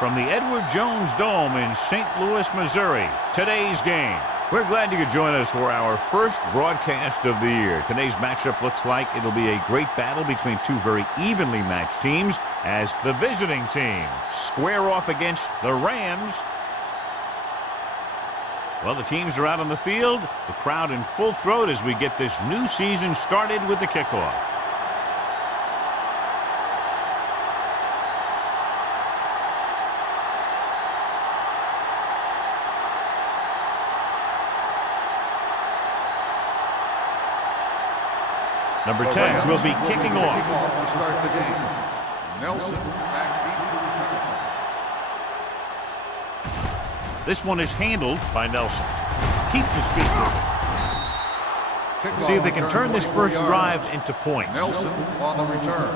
From the Edward Jones Dome in St. Louis, Missouri, today's game. We're glad you could join us for our first broadcast of the year. Today's matchup looks like it'll be a great battle between two very evenly matched teams as the visiting team square off against the Rams. Well, the teams are out on the field, the crowd in full throat as we get this new season started with the kickoff. Number 10 will be kicking off. To start the game. Nelson back deep to return. This one is handled by Nelson. Keeps his feet moving. See if they can turn this first drive into points. Nelson on the return.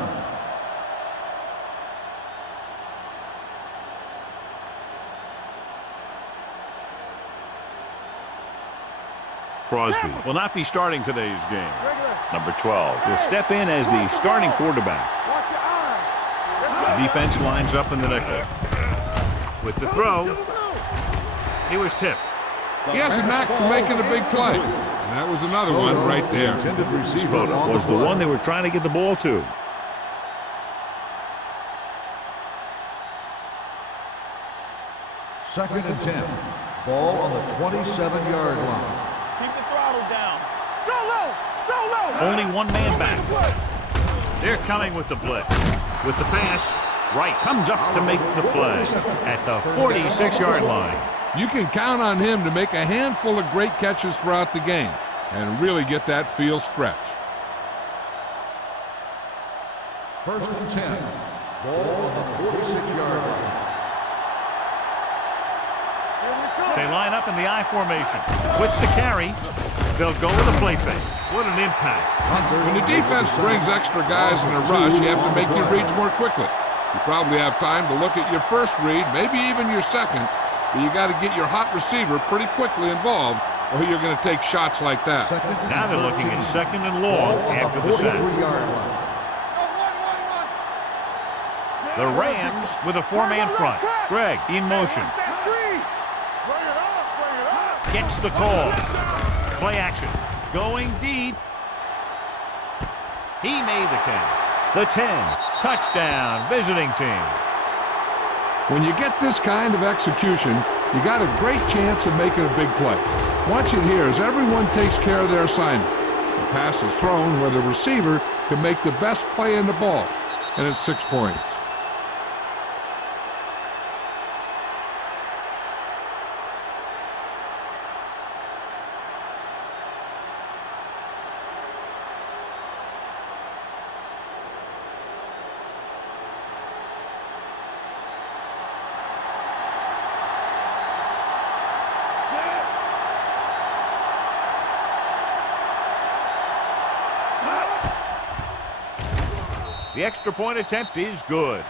Crosby will not be starting today's game. Number 12 will step in as the starting quarterback. The defense lines up in the nickel. With the throw, he was tipped. He has a knack for making a big play. And that was another one right there. Spoda was the one they were trying to get the ball to. Second and 10. Ball on the 27-yard line. Keep the throttle down. Go low! Go low! Only one man back. They're coming with the blitz. With the pass, Wright comes up to make the play at the 46-yard line. You can count on him to make a handful of great catches throughout the game and really get that field stretched. First and 10. Ball on the 46-yard line. They line up in the I formation. With the carry, they'll go with a play fake. What an impact. When the defense brings extra guys in a rush, you have to make your reads more quickly. You probably have time to look at your first read, maybe even your second, but you got to get your hot receiver pretty quickly involved or you're going to take shots like that. Now they're looking at second and long after the sack. The Rams with a four-man front. Greg in motion. Gets the call. Play action. Going deep. He made the catch. The 10. Touchdown. Visiting team. When you get this kind of execution, you got a great chance of making a big play. Watch it here as everyone takes care of their assignment. The pass is thrown where the receiver can make the best play in the ball, and it's 6 points. The extra point attempt is good.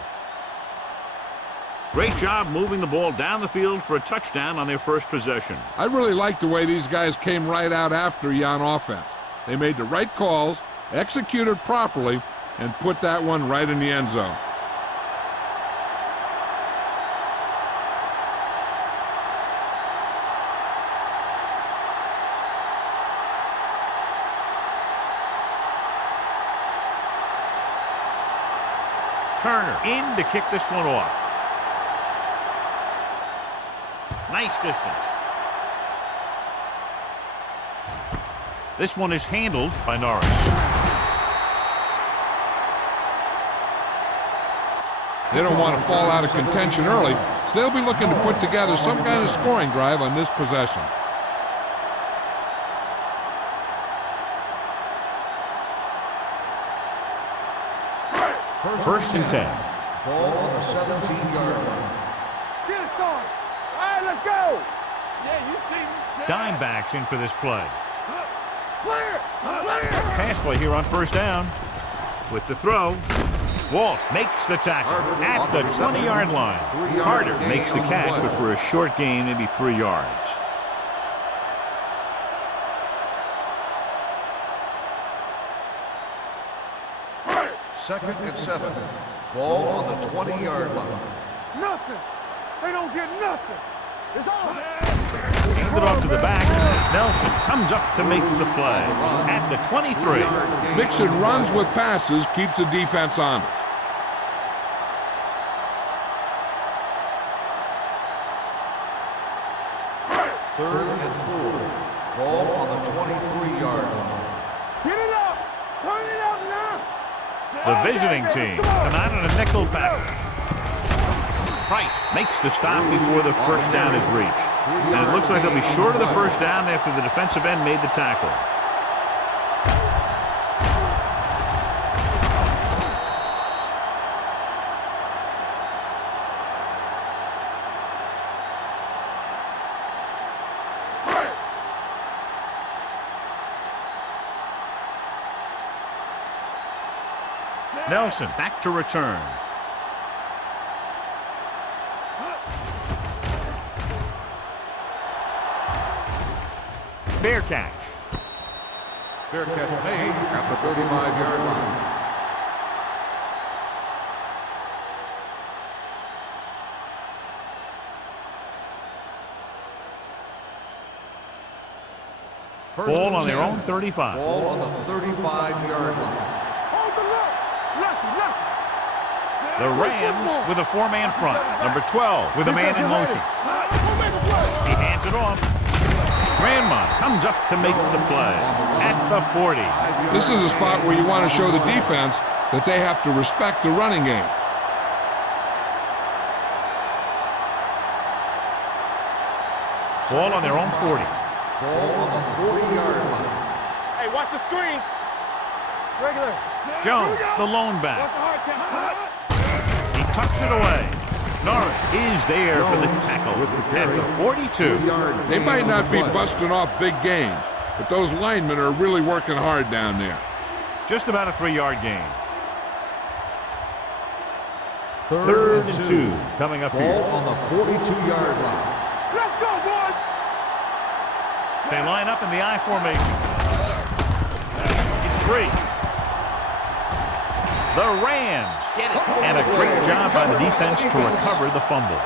Great job moving the ball down the field for a touchdown on their first possession. I really like the way these guys came right out after you on offense. They made the right calls, executed properly, and put that one right in the end zone. Turner in to kick this one off. Nice distance. This one is handled by Norris. They don't want to fall out of contention early, so they'll be looking to put together some kind of scoring drive on this possession. First and 10. Ball on the 17-yard line. Get it, son. All right, let's go. Yeah, you see me. Dimebacks in for this play. Clear. Pass play here on first down. With the throw, Walsh makes the tackle at the 20-yard line. Carter makes the catch, but for a short gain, maybe 3 yards. Second and 7. Ball on the 20-yard line. Nothing. They don't get nothing. It's all. Hand it off to the back. Nelson comes up to make the play at the 23. Mixing runs with passes keeps the defense honest. Third and 4. Ball on the 23-yard line. Get it up. Turn it up now. The visiting team come out in a nickel package. Price makes the stop before the first down is reached. And it looks like they'll be short of the first down after the defensive end made the tackle. Nelson back to return. Fair catch. Fair catch made at the 35-yard line. Ball on their own 35. Ball on the 35-yard line. The Rams with a 4-man front. Number 12 with a man in motion. He hands it off. Grandma comes up to make the play at the 40. This is a spot where you want to show the defense that they have to respect the running game. Ball on their own 40. Ball on the 40-yard line. Hey, watch the screen. Regular. Jones, the lone back. He tucks it away. Norris is there for the tackle at the 42. They might not be busting off big gain, but those linemen are really working hard down there. Just about a 3-yard gain. Third and 2 coming up Ball here. on the 42-yard line. Let's go, boys. They line up in the I formation. It's free. The Rams get it. And a great job by the defense to recover the fumble.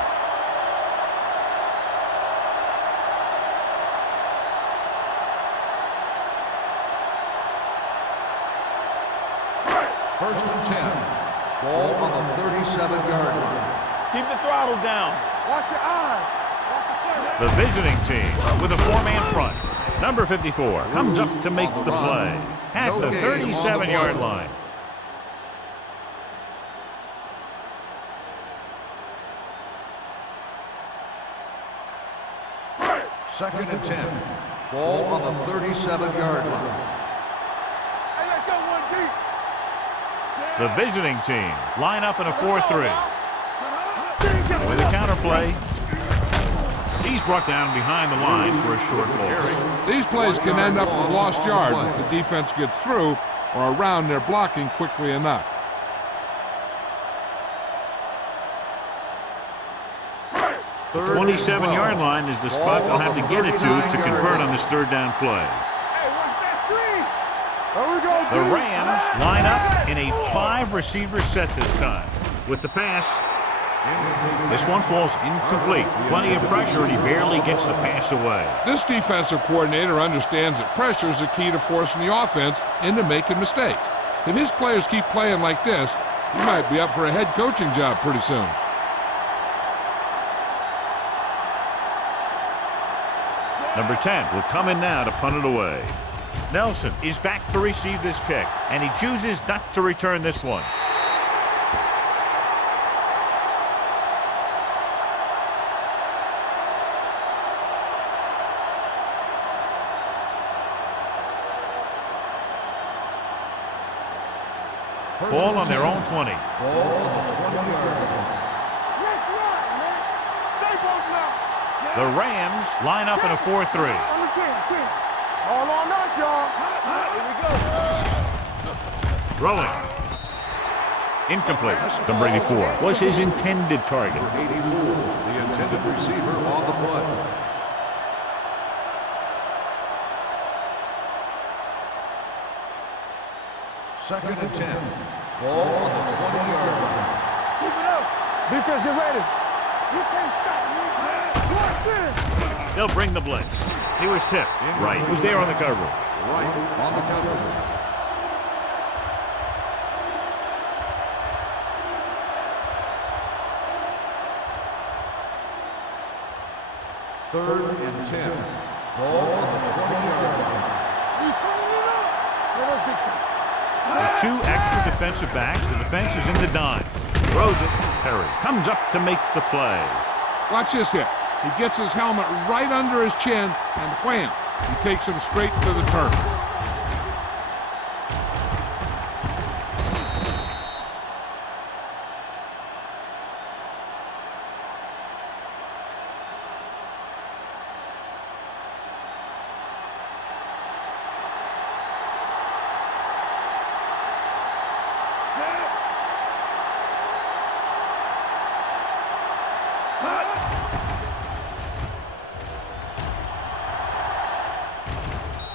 First and 10. Ball on the 37-yard line. Keep the throttle down. Watch your eyes. The visiting team with a 4-man front. Number 54 comes up to make the play at the 37-yard line. Second and 10. Ball on the 37-yard line. Hey, let's go one deep. The visiting team line up in a 4-3. With a counterplay. He's brought down behind the line for a short loss. These plays can end up with lost yards if the defense gets through or around their blocking quickly enough. The 27-yard line is the spot they'll have to get it to convert on this third down play. Hey, watch that screen. There we go. The Rams line up in a 5-receiver set this time. With the pass, this one falls incomplete. Plenty of pressure, and he barely gets the pass away. This defensive coordinator understands that pressure is the key to forcing the offense into making mistakes. If his players keep playing like this, he might be up for a head coaching job pretty soon. Number 10 will come in now to punt it away. Nelson is back to receive this kick, and he chooses not to return this one. Ball on their own 20. Ball on the 20-yard line. Let's run, man. Stay both now. The Rams line up in a 4-3. On the 10. All on us, y'all. Here we go. Throwing. Incomplete. Number 84 was his intended target. 84, the intended receiver on the play. Second and 10. Ball on the 20-yard line. Keep it up. Defense, get ready. You can't stop me. Watch this. They'll bring the blitz. He was tipped. Right. Was there on the coverage. Right on the coverage. Third and 10. Ball on the 20-yard line. You turning it up. Let us big time. With 2 extra defensive backs, the defense is in the dime. Throws it. Perry comes up to make the play. Watch this hit. He gets his helmet right under his chin, and wham! He takes him straight to the turf.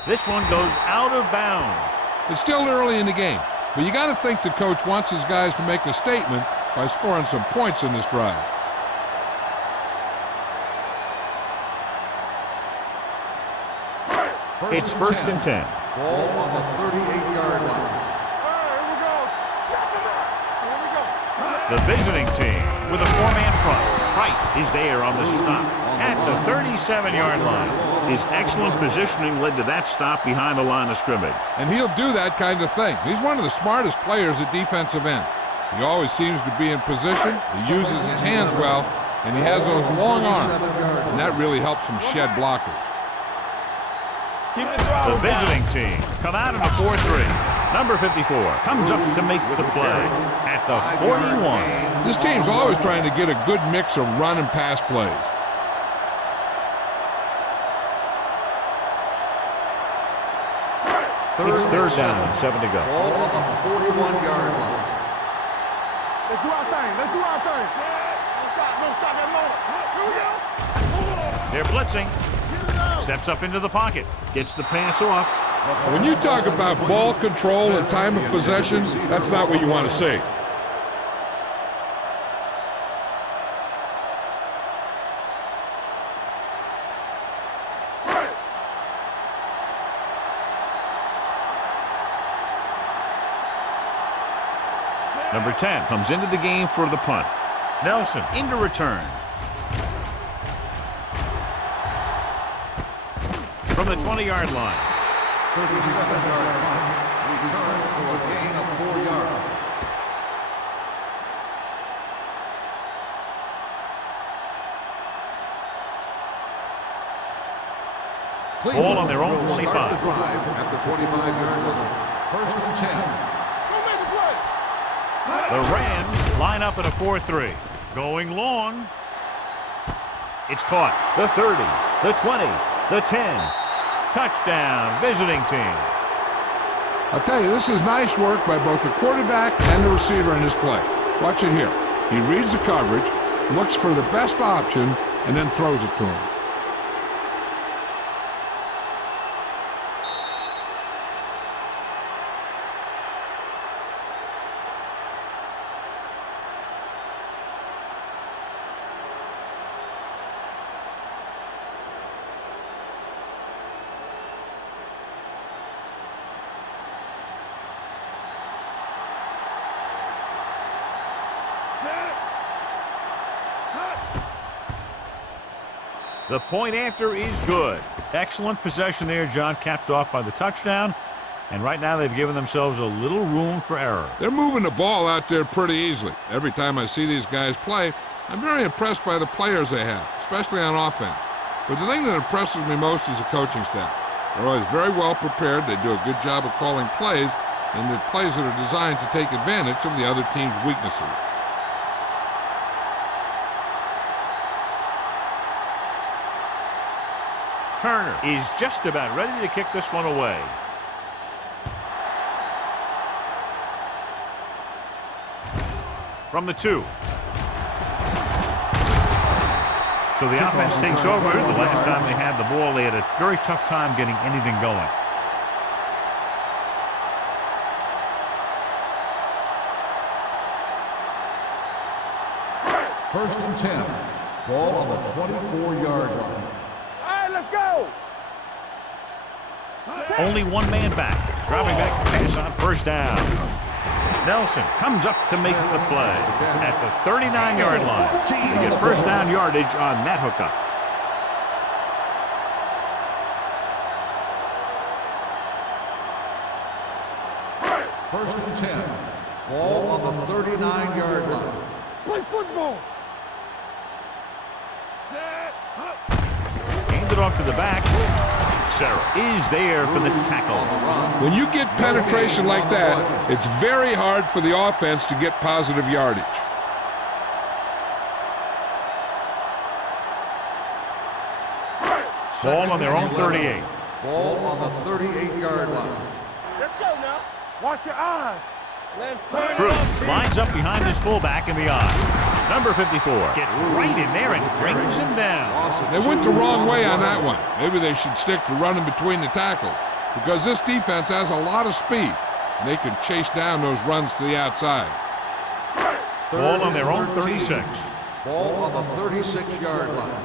This one goes out of bounds. It's still early in the game, but you got to think the coach wants his guys to make a statement by scoring some points in this drive. It's first and 10. Ball on the 38-yard line. Here we go. Back him up. Here we go. The visiting team with a 4-man front. Price is there on the stop at the 37-yard line. His excellent positioning led to that stop behind the line of scrimmage. And he'll do that kind of thing. He's one of the smartest players at defensive end. He always seems to be in position. He uses his hands well, and he has those long arms, and that really helps him shed blockers. The visiting team come out in a 4-3. Number 54 comes up to make the play at the 41. This team's always trying to get a good mix of run and pass plays. It's third down, 7 to go. Ball on the 41-yard line. Let's do our thing. Let's do our thing. Don't stop that motor. Here we go. They're blitzing. Steps up into the pocket. Gets the pass off. When you talk about ball control and time of possession, that's not what you want to see. Number 10 comes into the game for the punt. Nelson into return. From the 20-yard line. 37-yard punt. Return for a gain of 4 yards. Ball on their own Will start the 25. drive at the 25-yard line. First and 10. Don't make a play. The Rams line up at a 4-3. Going long. It's caught. The 30, the 20, the 10. Touchdown, visiting team. I'll tell you, this is nice work by both the quarterback and the receiver in this play. Watch it here. He reads the coverage, looks for the best option, and then throws it to him. The point after is good. Excellent possession there, John, capped off by the touchdown. And right now they've given themselves a little room for error. They're moving the ball out there pretty easily. Every time I see these guys play, I'm very impressed by the players they have, especially on offense. But the thing that impresses me most is the coaching staff. They're always very well prepared. They do a good job of calling plays, and the plays that are designed to take advantage of the other team's weaknesses. Turner is just about ready to kick this one away. From the 2. So the offense takes over. The last time they had the ball, they had a very tough time getting anything going. First and 10. Ball on the 24-yard line. All right, let's go. Only one man back. Dropping back to pass on first down. Nelson comes up to make the play at the 39-yard line. They get first down yardage on that hookup. First and 10. Ball on the 39-yard line. Play football. Hand it off to the back. Sarah is there for the tackle. When you get penetration like that, it's very hard for the offense to get positive yardage. Ball on their own 38. Ball on the 38-yard line. Let's go now. Watch your eyes. Let's turn it Bruce up. lines up behind his fullback in the eye. Number 54 gets right in there and brings him down. They went the wrong way on that one. Maybe they should stick to running between the tackles, because this defense has a lot of speed, and they can chase down those runs to the outside. Ball on their own 36. Ball on the 36-yard line.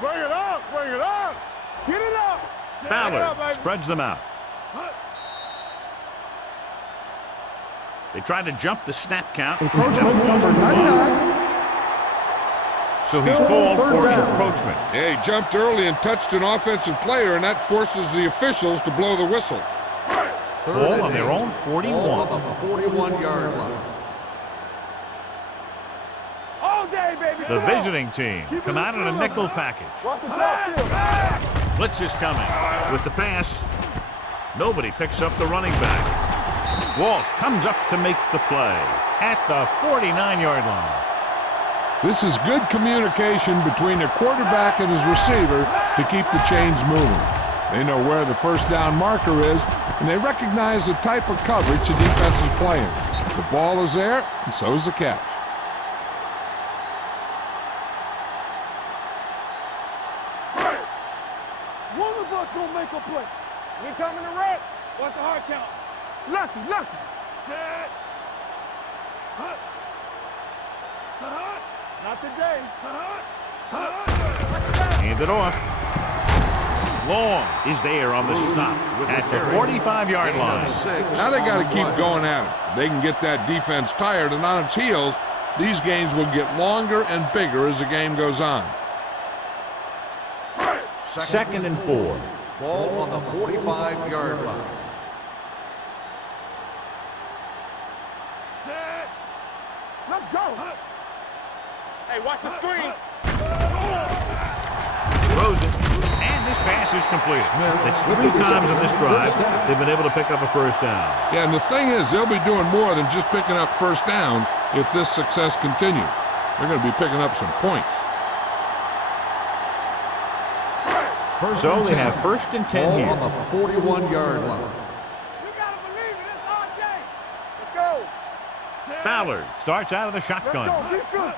Bring it up. Bring it up. Get it up. Ballard spreads them out. They try to jump the snap count. Encroachment number 99. So he's called for encroachment. Yeah, he jumped early and touched an offensive player, and that forces the officials to blow the whistle. Ball on their own 41. Ball on the 41-yard line. All day, baby. The Come on. visiting team come out in a nickel package. Watch the backfield. Blitz is coming. With the pass, nobody picks up the running back. Walsh comes up to make the play at the 49-yard line. This is good communication between the quarterback and his receiver to keep the chains moving. They know where the first down marker is, and they recognize the type of coverage the defense is playing. The ball is there, and so is the catch. One of us gonna make a play. We coming to red. What's the hard count? Lucky. Set. Not today. Hand it off. Long is there on the stop at the 45-yard line. Now they got to keep going at it. They can get that defense tired and on its heels. These games will get longer and bigger as the game goes on. Second and 4. Ball on the 45-yard line. Let's go. Hey, watch the screen. Throws it, and this pass is completed. That's 3 times in this drive they've been able to pick up a first down. Yeah, and the thing is, they'll be doing more than just picking up first downs if this success continues. They're going to be picking up some points. So they have first and 10 Ball here. on the 41-yard line. We gotta believe it. It's our day. Let's go. Ballard starts out of the Let's shotgun. go. Defense.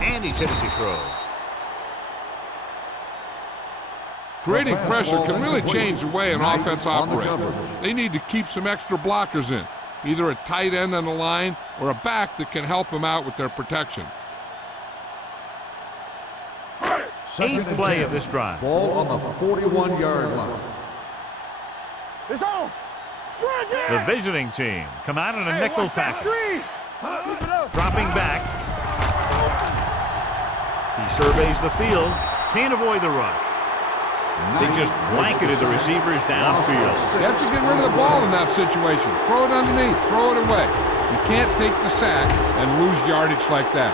And he's hit as he throws. Creating pressure can really change the way an offense on the operates. coverage. They need to keep some extra blockers in, either a tight end on the line or a back that can help them out with their protection. 8th play of this drive. Ball on the 41-yard line. It's on. The visiting team come out in a nickel watch that package. screen. Keep it up. Dropping back. He surveys the field. Can't avoid the rush. They just blanketed the receivers downfield. You have to get rid of the ball in that situation. Throw it underneath. Throw it away. You can't take the sack and lose yardage like that.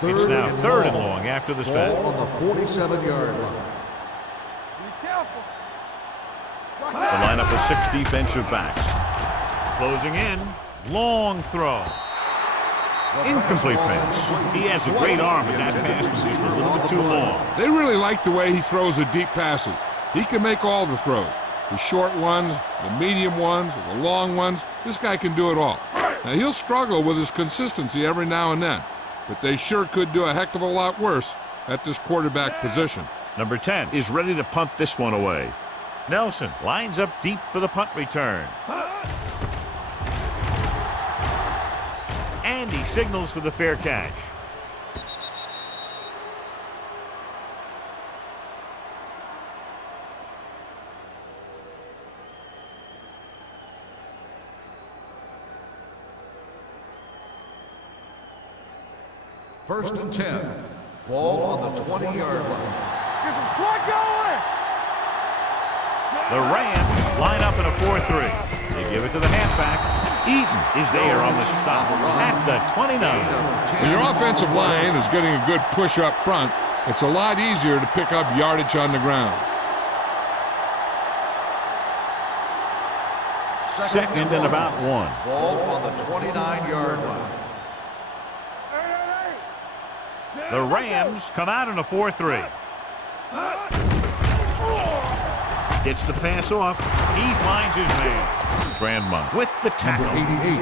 It's now 3rd and long after the Ball set. on the 47-yard line. Be careful. The lineup of 6 defensive backs. Closing in. Long throw. Incomplete pass. He has a great arm, but that pass was just a little bit too long. They really like the way he throws the deep passes. He can make all the throws. The short ones, the medium ones, the long ones. This guy can do it all. Now, he'll struggle with his consistency every now and then, but they sure could do a heck of a lot worse at this quarterback position. Number 10 is ready to punt this one away. Nelson lines up deep for the punt return. And he signals for the fair catch. First and 10. Ball on the 20-yard line. Get some slot going. The Rams line up in a 4-3. They give it to the halfback. Eaton is there on the stop at the 29. When your offensive line is getting a good push up front, it's a lot easier to pick up yardage on the ground. Second and about 1. Ball on the 29-yard line. The Rams come out in a 4-3. Gets the pass off. He finds his man. Grandma with the tackle.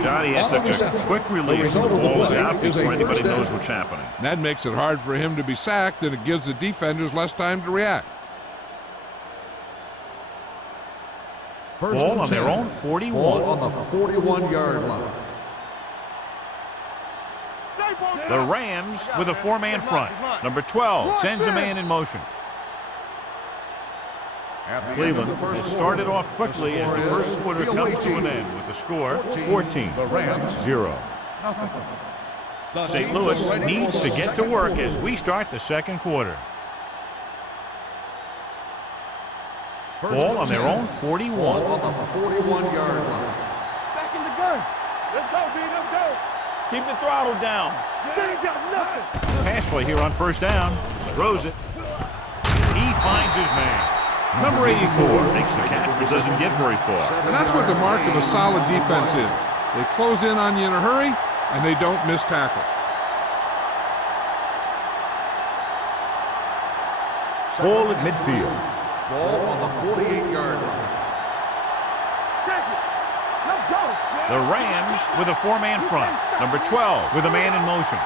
Johnny has such a quick release. The ball is out before anybody knows what's happening. That makes it hard for him to be sacked, and it gives the defenders less time to react. Ball on their own 41. Ball on the 41-yard line. The Rams with a 4-man front. Number 12 sends a man in motion. Cleveland has started off quickly as the first quarter comes to an end with the score 14-0. St. Louis needs to get to work as we start the second quarter. Ball on their own 41. Ball on the 41-yard line. Back in the gun. Let's go, B. Let's go. Keep the throttle down. They ain't got nothing. Pass play here on first down. Throws it. He finds his man. Number 84 makes the catch but doesn't get very far. And that's what the mark of a solid defense is. They close in on you in a hurry, and they don't miss tackle. Ball at midfield. Ball on the 48-yard line. Check it. Let's go. The Rams with a 4-man front. Number 12 with a man in motion.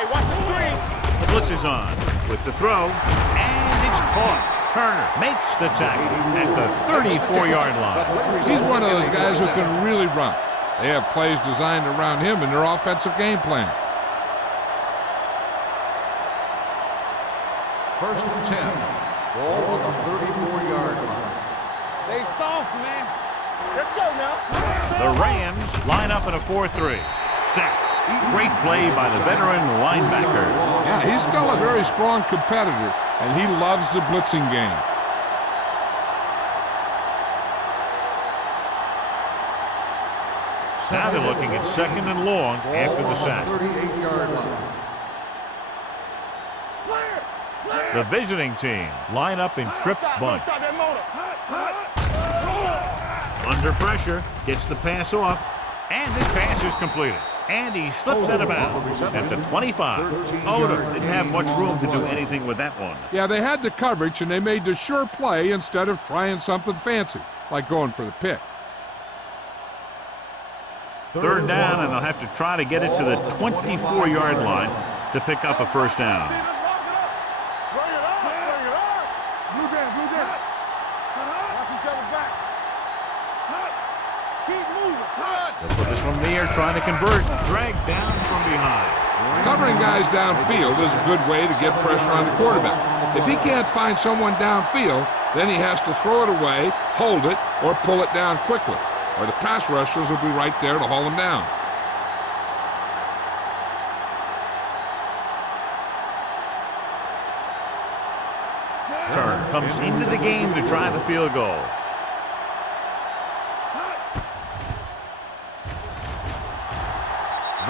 Hey, watch the screen. The blitz is on with the throw, and it's caught. Turner makes the tackle at the 34-yard line. He's one of those guys who can really run. They have plays designed around him in their offensive game plan. First and 10. Ball on the 34-yard line. They soft, man. Let's go now. The Rams line up in a 4-3. Sack. Great play by the veteran linebacker. Yeah, he's still a very strong competitor, and he loves the blitzing game. Now they're looking at second and long after the sack. 38-yard line. The visiting team line up in trips bunch. Under pressure, gets the pass off, and this pass is completed. And he slips out of bounds at the 25. Odom didn't have much room to do anything with that one. Yeah, they had the coverage, and they made the sure play instead of trying something fancy, like going for the pick. Third down, and they'll have to try to get it to the 24-yard line to pick up a first down. Bring it up. Bring it up. Blue down. Watch each other back. Keep moving. They'll put this one in the air, trying to convert. Dragged down from behind. Covering guys downfield is a good way to get pressure on the quarterback. If he can't find someone downfield, then he has to throw it away, hold it, or pull it down quickly, or the pass rushers will be right there to haul him down. Turner comes into the game to try the field goal.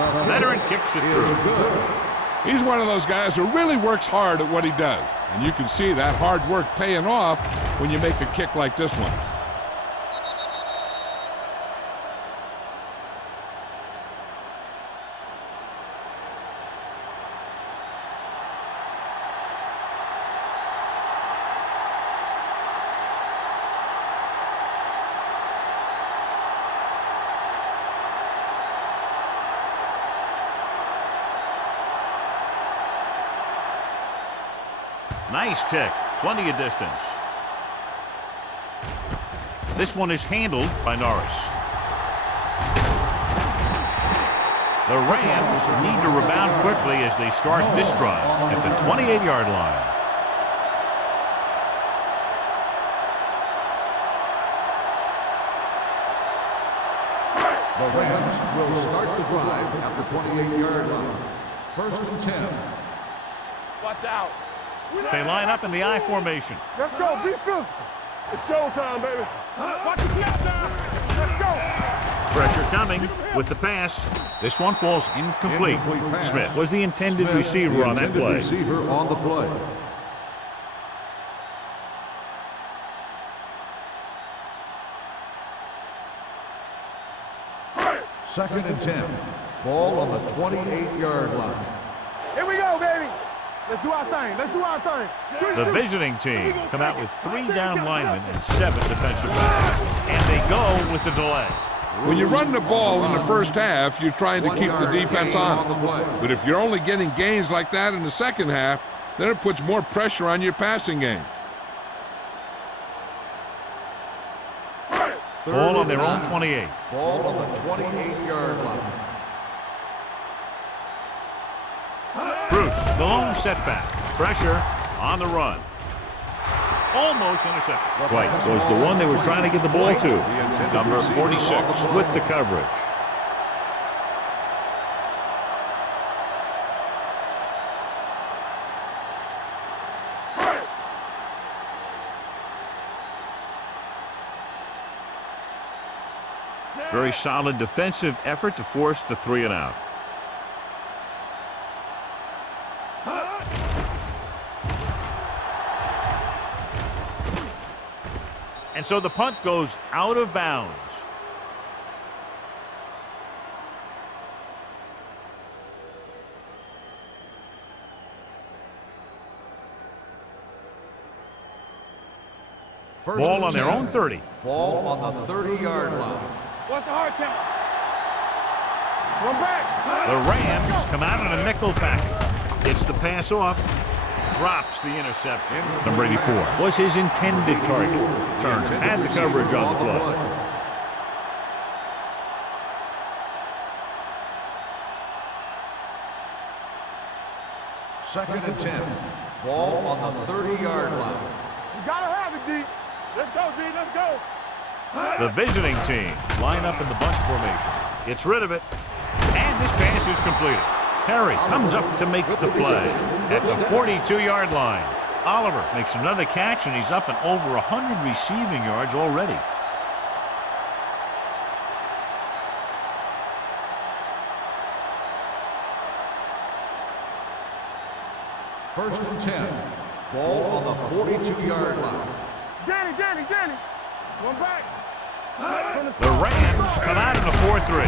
The veteran kicks it through. He's one of those guys who really works hard at what he does, and you can see that hard work paying off when you make a kick like this one. Nice kick. Plenty of distance. This one is handled by Norris. The Rams need to rebound quickly as they start this drive at the 28-yard line. The Rams will start the drive at the 28-yard line. 1st and 10. Watch out. They line up in the I formation. Let's go. Be physical. It's showtime, baby. Watch the snap now. Let's go. Pressure coming with the pass. This one falls incomplete. Pass. Smith was the intended Smith, receiver the on that intended play. receiver on the play. Second and 10. Ball on the 28-yard line. Here we go, baby. Let's do our thing. Let's do our thing. The visiting team come out with 3 down linemen and 7 defensive backs. And they go with the delay. When you run the ball in the first half, you're trying to keep the defense on it. But if you're only getting gains like that in the second half, then it puts more pressure on your passing game. Ball on their own 28. Ball on the 28-yard line. Bruce, the lone setback. Pressure on the run. Almost intercepted. White was the one they were trying to get the ball to. Number 46 with the coverage. Very solid defensive effort to force the 3 and out. And so the punt goes out of bounds. Ball on their own 30. Ball on the 30-yard line. What's the hard count? Run back. The Rams come out in a nickel package. Gets the pass off. Drops the interception. Number 84 was his intended target. Turner had the coverage on the play. Second and 10. Ball on the 30-yard line. You gotta have it, D. Let's go, D. Let's go. The visiting team line up in the bunch formation. Gets rid of it. And this pass is completed. Perry comes up to make the play at the 42-yard line. Oliver makes another catch, and he's up and over 100 receiving yards already. First and 10. Ball on the 42-yard line. Danny. Run back. The Rams come out in a 4-3.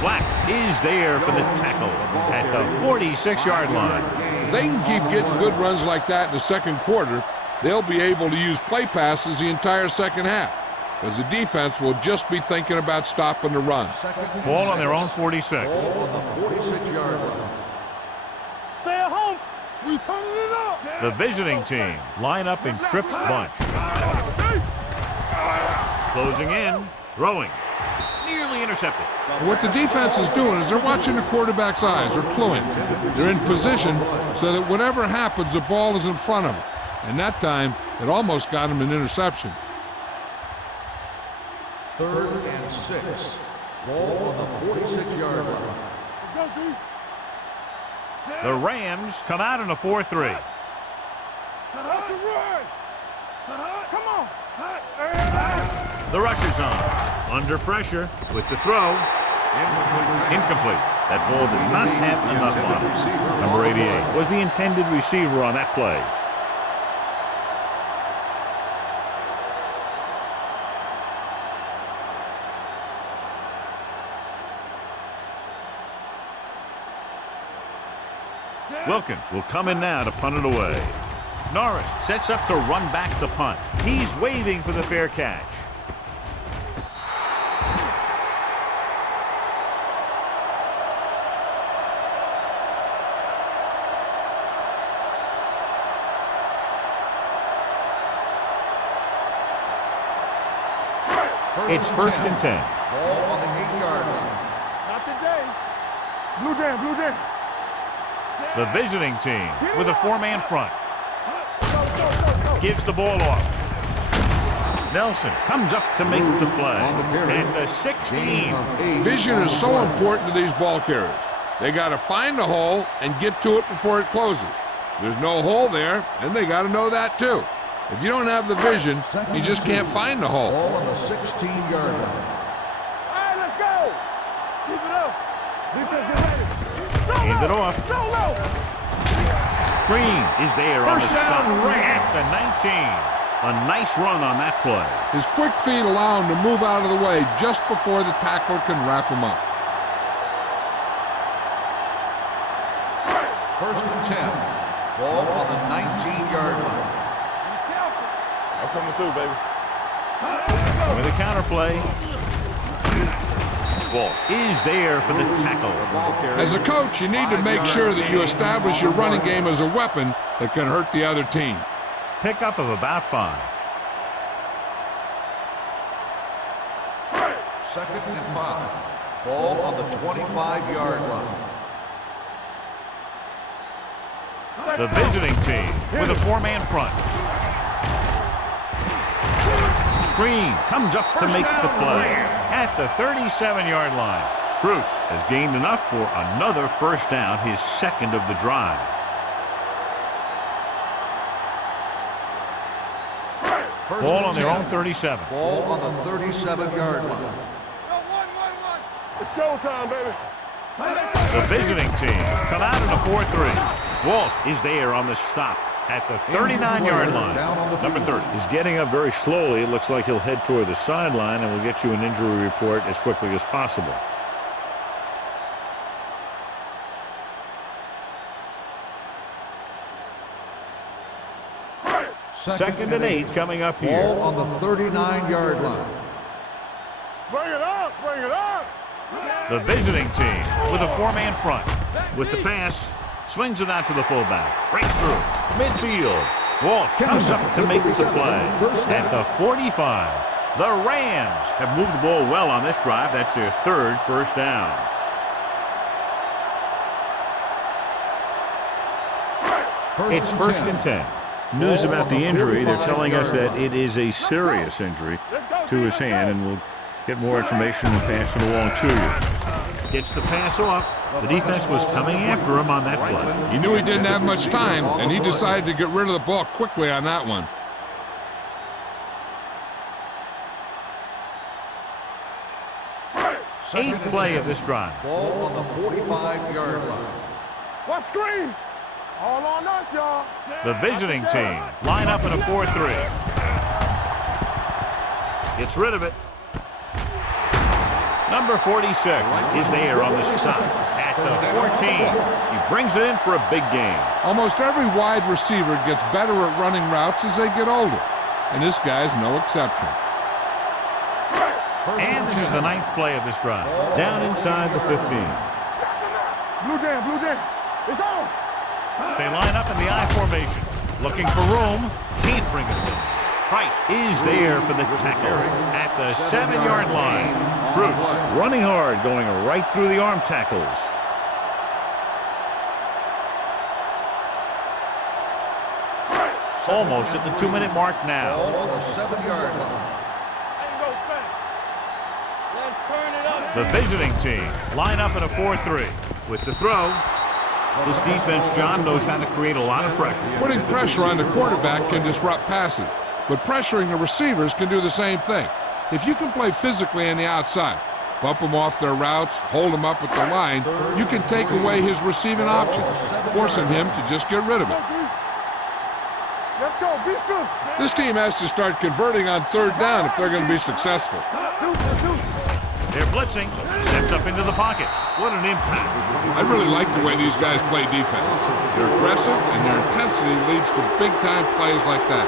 Flack is there for the tackle at the 46-yard line. If they can keep getting good runs like that in the second quarter, they'll be able to use play passes the entire second half, because the defense will just be thinking about stopping the run. Ball on their own 46. Ball on the 46-yard line. Stay at home. We turning it up. The visiting team line up in trips bunch. Closing in, throwing. Nearly intercepted. What the defense is doing is they're watching the quarterback's eyes. They're cluing. They're in position so that whatever happens, the ball is in front of them. And that time, it almost got him an interception. 3rd and 6. Ball on the 46-yard line. Let's go, D. The Rams come out in a 4-3. That's a run. Come on. The rush is on. Under pressure with the throw. Incomplete. That ball did not have enough on it. Number 88 was the intended receiver on that play. Wilkins will come in now to punt it away. Norris sets up to run back the punt. He's waving for the fair catch. It's first and 10. Ball on the 8-yard line. Not today. Blue down, blue down. The visiting team with a 4-man front. Go, go, go, go. Gives the ball off. Nelson comes up to make the play. On the carry. And the 16. Vision is so important to these ball carriers. They got to find the hole and get to it before it closes. There's no hole there, and they got to know that too. If you don't have the vision, you just can't find the hole. Ball on the 16-yard line. All right, let's go. Keep it up. Defense, get ready. Hand it off. So low. Green is there on the First down, stop Ram. at the 19. A nice run on that play. His quick feet allow him to move out of the way just before the tackler can wrap him up. First and 10. Ball on the 19-yard line. Be careful. I'm coming through, baby. With a counter play. Walsh is there for the tackle. As a coach, you need to make sure that you establish your running game as a weapon that can hurt the other team. Pickup of about 5. Second and 5. Ball on the 25-yard line. The visiting team with a 4-man front. Green comes up to make the play at the 37-yard line. Bruce has gained enough for another first down, his second of the drive. First Ball and on their 10. own 37. Ball on the 37-yard line. Go, one. It's showtime, baby. The visiting team come out in a 4-3. Walsh is there on the stop at the 39-yard line. Number 30 is getting up very slowly. It looks like he'll head toward the sideline, and we'll get you an injury report as quickly as possible. Second and 8 coming up Ball here. on the 39-yard line. Bring it up, bring it up. The visiting team with a 4-man front. With the pass, swings it out to the fullback. Breaks through. Midfield. Walsh comes up to make the play at the 45. The Rams have moved the ball well on this drive. That's their third first down. It's first and 10. News about the injury. They're telling us that it is a serious injury to his hand, and we'll get more information and pass it along to you. Gets the pass off. The defense was coming after him on that play. He knew he didn't have much time, and he decided to get rid of the ball quickly on that one. Eighth play of this drive. Ball on the 45-yard line. What screen? All on us, y'all. The visiting team line up in a 4-3. Gets rid of it. Number 46 is there on the stop at the 14. He brings it in for a big gain. Almost every wide receiver gets better at running routes as they get older, and this guy's no exception. And this is the ninth play of this drive. Down inside the 15. Blue down. It's on. They line up in the I formation. Looking for room. Can't bring it in. Price is there for the tackle at the 7-yard line. Bruce running hard, going right through the arm tackles. Almost at the 2-minute mark now. Ball on the 7-yard line. Ain't no fence. Let's turn it up. The visiting team line up in a 4-3. With the throw, this defense, John, knows how to create a lot of pressure. Putting pressure on the quarterback can disrupt passing, but pressuring the receivers can do the same thing. If you can play physically on the outside, bump them off their routes, hold them up at the line, you can take away his receiving options, forcing him to just get rid of it. Let's go. Be good. This team has to start converting on third down if they're going to be successful. They're blitzing. Steps up into the pocket. What an impact. I really like the way these guys play defense. They're aggressive, and their intensity leads to big-time plays like that.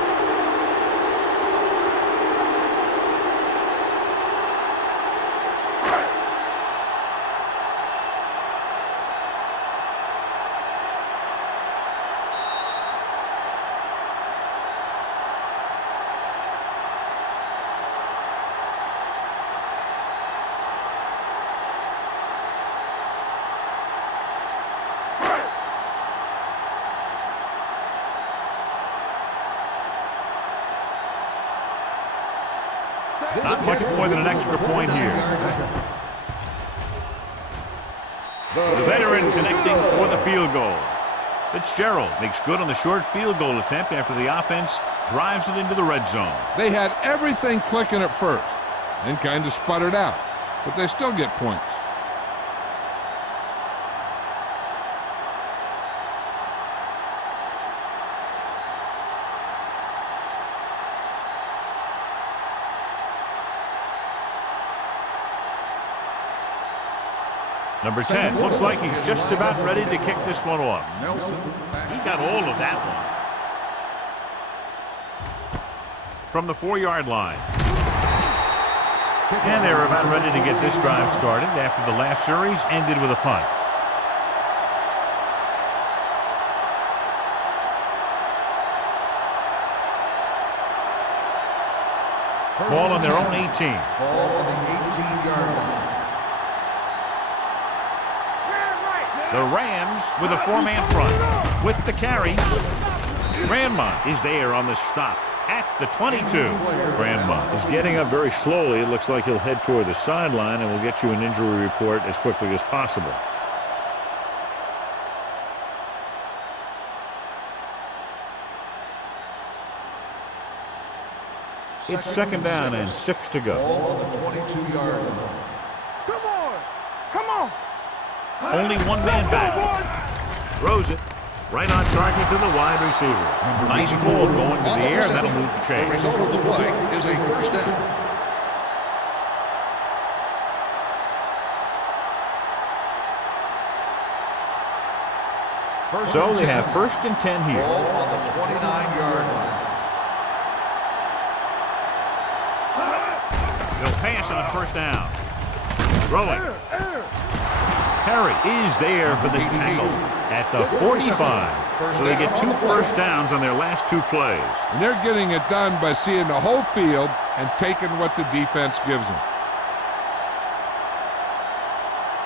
Not much more than an extra point here. The veteran connecting for the field goal. Fitzgerald makes good on the short field goal attempt after the offense drives it into the red zone. They had everything clicking at first and kind of sputtered out, but they still get points. Number 10 looks like he's just about ready to kick this one off. Nelson. He got all of that one. From the 4-yard line. And they're about ready to get this drive started after the last series ended with a punt. Ball on their own 18. Ball on the 18-yard line. The Rams with a 4-man front. With the carry, Grandma is there on the stop at the 22. Grandma is getting up very slowly. It looks like he'll head toward the sideline, and we'll get you an injury report as quickly as possible. It's second down and 6 to go. Ball on the 22-yard line. Come on. Come on. Only one man back. Throws it right on target to the wide receiver. Nice ball going to the air, and that'll move the The chain. result of the play is a first down. So they have first and 10 here. Ball on the 29-yard line. They'll pass on first down. Throwing. Perry is there for the tackle at the 45. So they get 2 first downs on their last 2 plays. And they're getting it done by seeing the whole field and taking what the defense gives them.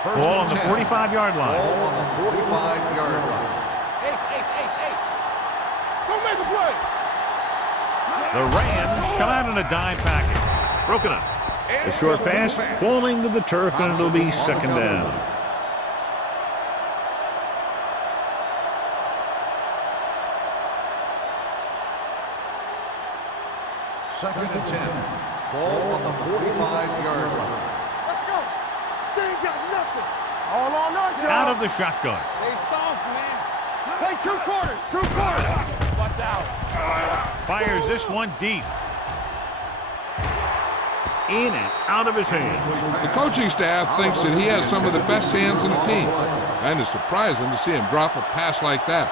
Ball on the 45-yard line. Ball on the 45-yard line. Ace. Don't make a play. The Rams come out in a dime package. Broken up. The short pass falling to the turf, and it'll be second down. Second and 10. Ball on the 45-yard line. Let's go. They ain't got nothing. All on us, y'all. Out of the shotgun. Stay soft, man. Play 2 quarters. 2 quarters. Watch out. Fires this one deep. In and out of his hands. The coaching staff thinks that he has some of the best hands in the team. And it's surprising to see him drop a pass like that.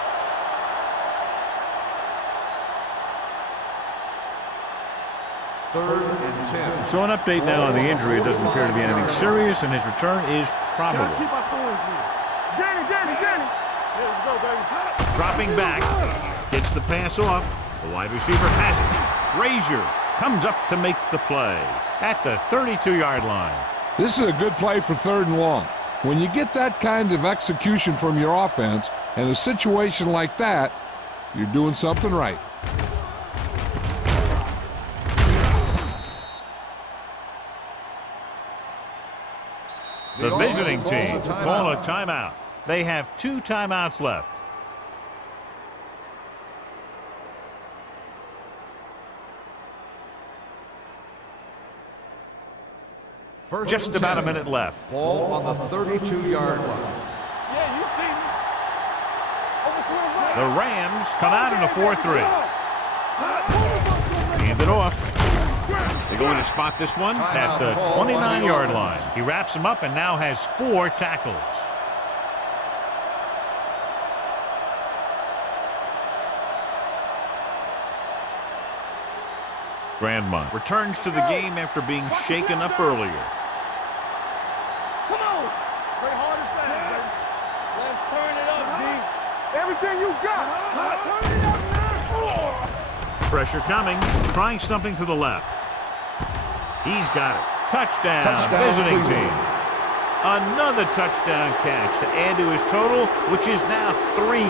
Third and 10. So an update now on the injury. It doesn't appear to be anything serious, and his return is probable. Keep my boys here. Danny. Here we go, baby. Dropping back. Gets the pass off. The wide receiver has it. Frazier comes up to make the play at the 32-yard line. This is a good play for 3rd and long. When you get that kind of execution from your offense in a situation like that, you're doing something right. The visiting team call a timeout. They have 2 timeouts left. Just about a minute left. Ball on the 32-yard line. Yeah, you see me. The Rams come out in a 4-3. Hand it off. They're going to spot this one at the 29-yard line. He wraps him up and now has 4 tackles. Grandma returns to the game after being shaken up earlier. Come on. Play hard and fast, baby. Let's turn it up, D. Everything you got. Turn it up, man. Pressure coming. Trying something to the left. He's got it. Touchdown, visiting team. Another touchdown catch to add to his total, which is now 3.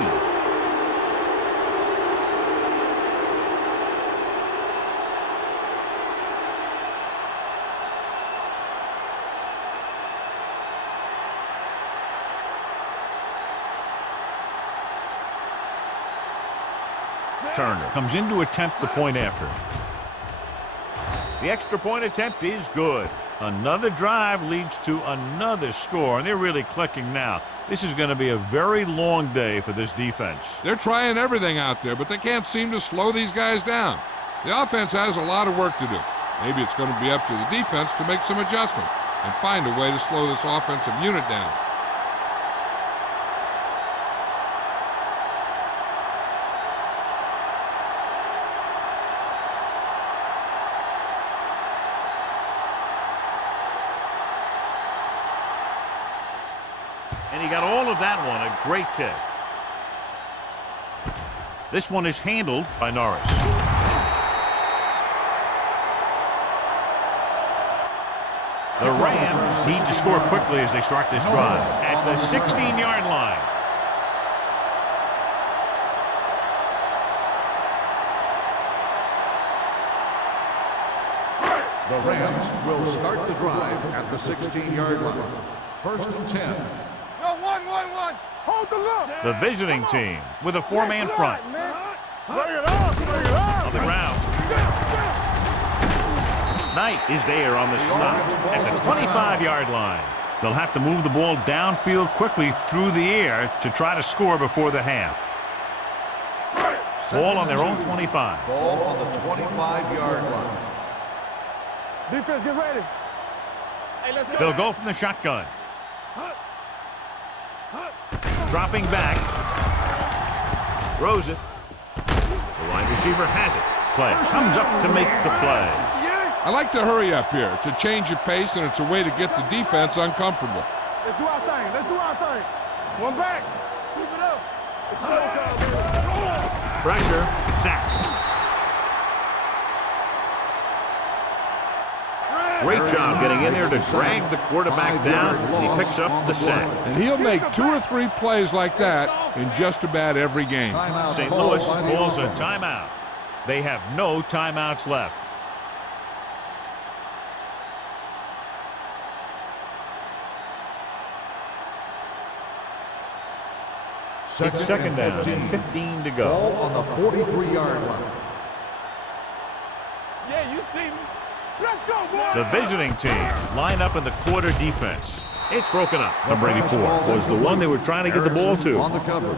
Turner comes in to attempt the point after. The extra point attempt is good. Another drive leads to another score, and they're really clicking now. This is going to be a very long day for this defense. They're trying everything out there, but they can't seem to slow these guys down. The offense has a lot of work to do. Maybe it's going to be up to the defense to make some adjustment and find a way to slow this offensive unit down. And he got all of that one, a great kick. This one is handled by Norris. The Rams need to score quickly as they start this drive at the 16-yard line. The Rams will start the drive at the 16-yard line. First and 10. Yo, 1-1-1. Hold the look. The visiting team with a four-man front. Bring it up. Bring it up. On the ground. Knight is there on the stop at the 25-yard line. They'll have to move the ball downfield quickly through the air to try to score before the half. Ball on their own 25. Ball on the 25-yard line. Defense, get ready. Hey, let's go. They'll go from the shotgun. Dropping back. Throws it. The wide receiver has it. Play comes up to make the play. I like to hurry up here. It's a change of pace, and it's a way to get the defense uncomfortable. Let's do our thing. Let's do our thing. One back. Keep it up. It's showtime. Pressure. Sack. Great job getting in there to drag the quarterback down, and he picks up the sack. And he'll make 2 or 3 plays like that in just about every game. St. Louis calls a timeout. They have no timeouts left. It's second down and 15 to go. Ball on the 43-yard line. Yeah, you see me. Let's go, boy. The visiting team line up in the quarter defense. It's broken up. Number 84 was the one they were trying to get the ball to. On the coverage.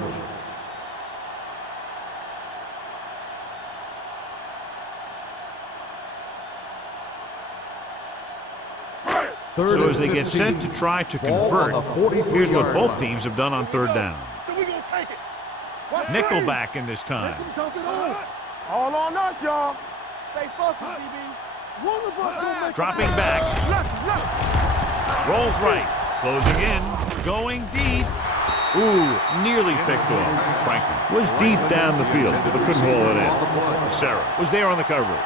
So as they get set to try to convert, here's what both teams have done on third down. So we gonna take it. Nickelback in this time. All on us, y'all. Stay focused, DB. Dropping back. Rolls right. Closing in. Going deep. Ooh, nearly picked off. Franklin was deep down the field, but couldn't haul it in. Sarah was there on the coverage.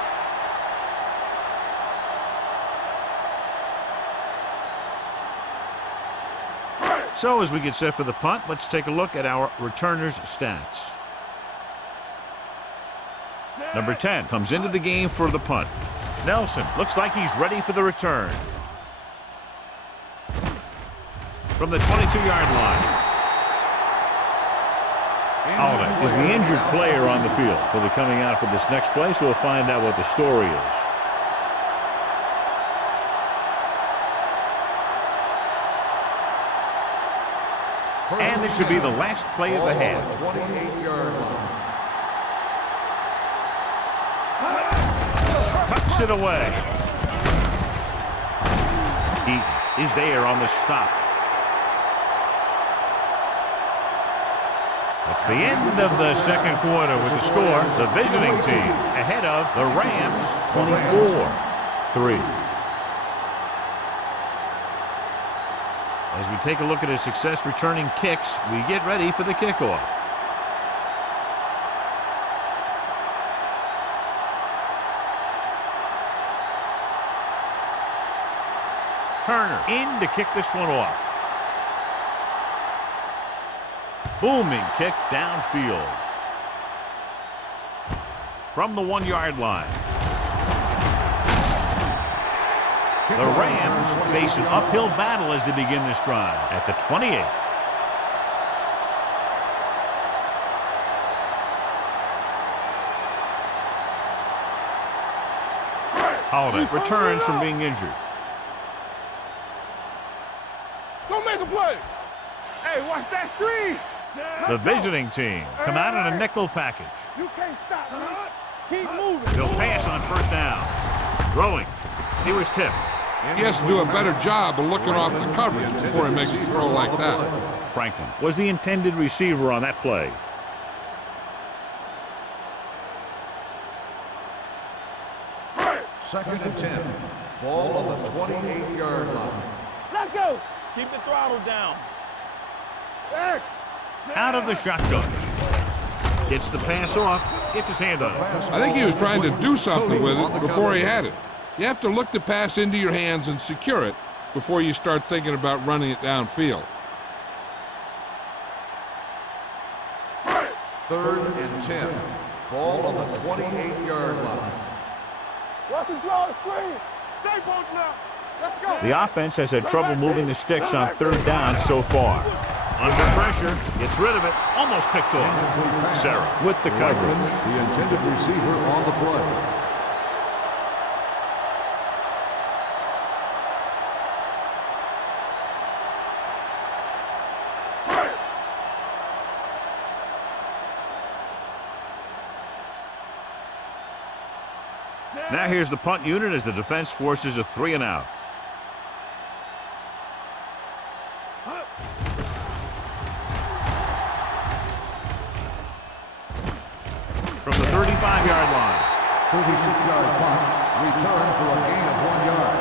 So as we get set for the punt, let's take a look at our returners' stats. Number 10 comes into the game for the punt. Nelson looks like he's ready for the return. From the 22-yard line. Alden is the injured player on the field. He'll be coming out for this next play, so we'll find out what the story is. And this should be the last play of the half. 28-yard line. Tucks it away. He is there on the stop. That's the end of the second quarter with the score. The visiting team ahead of the Rams 24-3. As we take a look at his success returning kicks, we get ready for the kickoff. Turner in to kick this one off. Booming kick downfield. From the 1-yard line. The Rams face an uphill battle as they begin this drive at the 28. Holiday returns from being injured. Don't make a play. Hey, watch that screen. The visiting team come out in a nickel package. You can't stop me. Keep moving. He'll pass on first down. Throwing. He was tipped. He has to do a better job of looking off the coverage before he makes a throw like that. Franklin was the intended receiver on that play. Second and 10. Ball on the 28-yard line. Let's go. Keep the throttle down. Next. Out of the shotgun. Gets the pass off. Gets his hand on it. I think he was trying to do something with it before he had it. You have to look the pass into your hands and secure it before you start thinking about running it downfield. Third and 10. Ball on the 28-yard line. Watch him draw the screen. Stay posted now. Let's go. The offense has had trouble moving the sticks on third down so far. Under pressure, gets rid of it, almost picked off. Sarah with the coverage. The intended receiver on the play. Now here's the punt unit as the defense forces a 3 and out. From the 35-yard line. 36-yard punt. Return for a gain of 1 yard.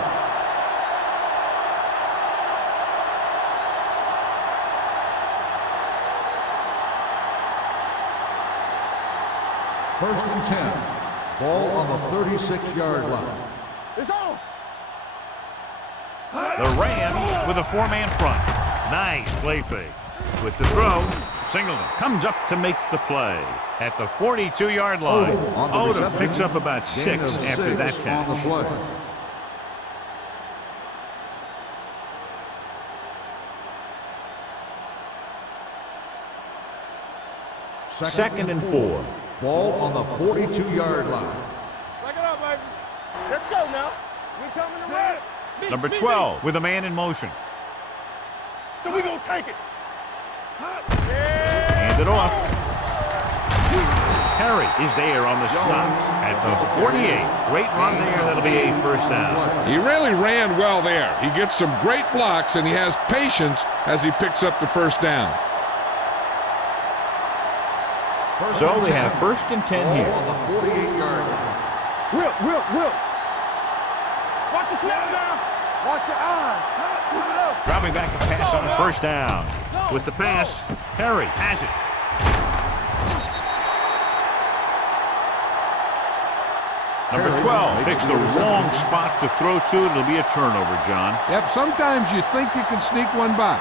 First and 10. Ball on the 36-yard line. It's on. The Rams with a 4-man front. Nice play fake. With the throw, Singleton comes up to make the play. At the 42-yard line, Odom picks up about 6 after that catch. On the play. Second and 4. Ball on the 42-yard line. Back it up, baby. Let's go now. We coming to run. Number 12 with a man in motion. So we gonna take it. Hand it off. Harry is there on the stop at the 48. Great run there. That'll be a first down. He really ran well there. He gets some great blocks, and he has patience as he picks up the first down. So they have first and 10 here. On the 48-yard line. Will. Watch the snap down. Watch your eyes. Move it up. Dropping back a pass on first down. With the pass, Harry has it. Number 12 picks the wrong spot to throw to. It'll be a turnover, John. Yep, sometimes you think you can sneak one by,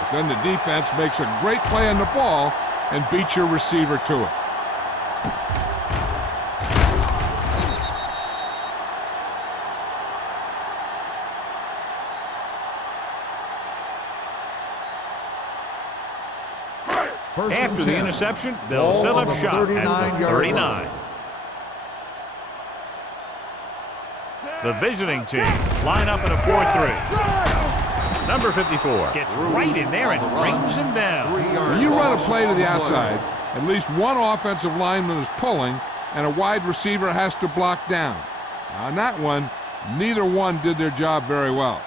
but then the defense makes a great play on the ball and beats your receiver to it. After the interception, they'll set up shop at the 39. The visiting team line up in a 4-3. Number 54 gets right in there and brings him down. When you run a play to the outside, at least one offensive lineman is pulling, and a wide receiver has to block down. Now, on that one, neither one did their job very well.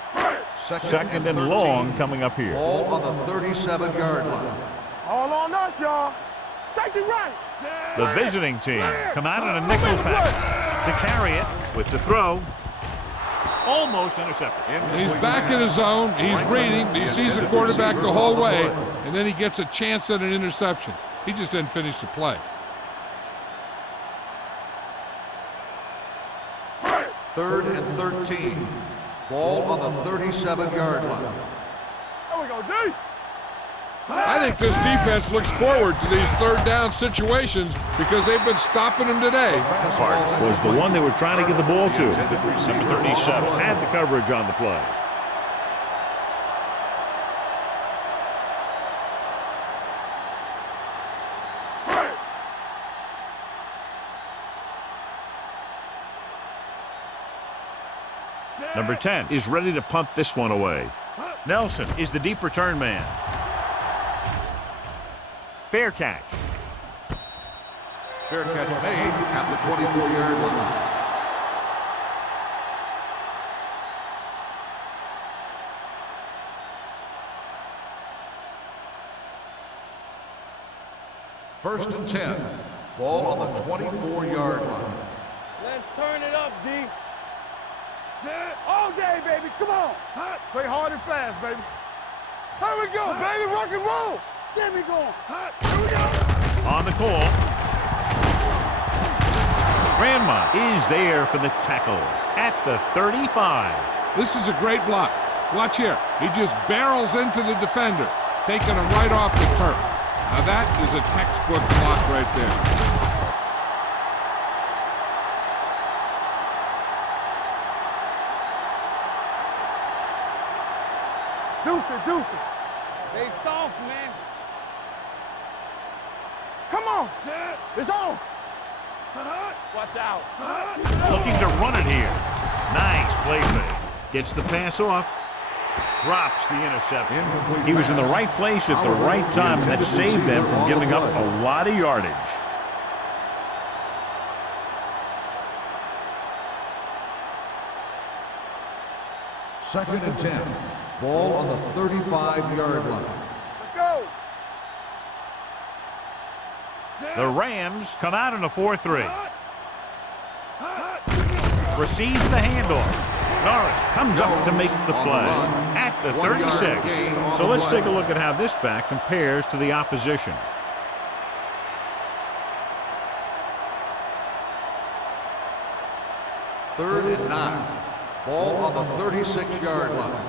Second and long coming up here. Ball on the 37-yard line. All on us, y'all. Safety right. The visiting team come out in a nickel pack to carry it with the throw. Almost intercepted. He's back in his zone. He's reading. He sees the quarterback the whole way, and then he gets a chance at an interception. He just didn't finish the play. Third and 13. Ball on the 37-yard line. There we go, D. I think this defense looks forward to these third down situations because they've been stopping them today. Hart was the one they were trying to get the ball to. Number 37 had the coverage on the play. Number 10 is ready to punt this one away. Nelson is the deep return man. Fair catch. Fair catch made at the 24-yard line. First and 10. Ball on the 24-yard line. Let's turn it up, D. Set. All day, baby. Come on. Play hard and fast, baby. Here we go, baby. Rock and roll. Get me going. Here we go. On the call. Grandma is there for the tackle at the 35. This is a great block. Watch here. He just barrels into the defender, taking him right off the turf. Now that is a textbook block right there. Deuce it. They soft, man. Come on. Set. It's on. Watch out. Looking to run it here. Nice play fake. Gets the pass off. Drops the interception. He was in the right place at the right time, and that saved them from giving up a lot of yardage. Second and 10. Ball on the 35-yard line. Let's go. The Rams come out in a 4-3. Receives the handoff. Norris comes up to make the play at the 36. So let's take a look at how this back compares to the opposition. Third and 9. Ball on the 36-yard line.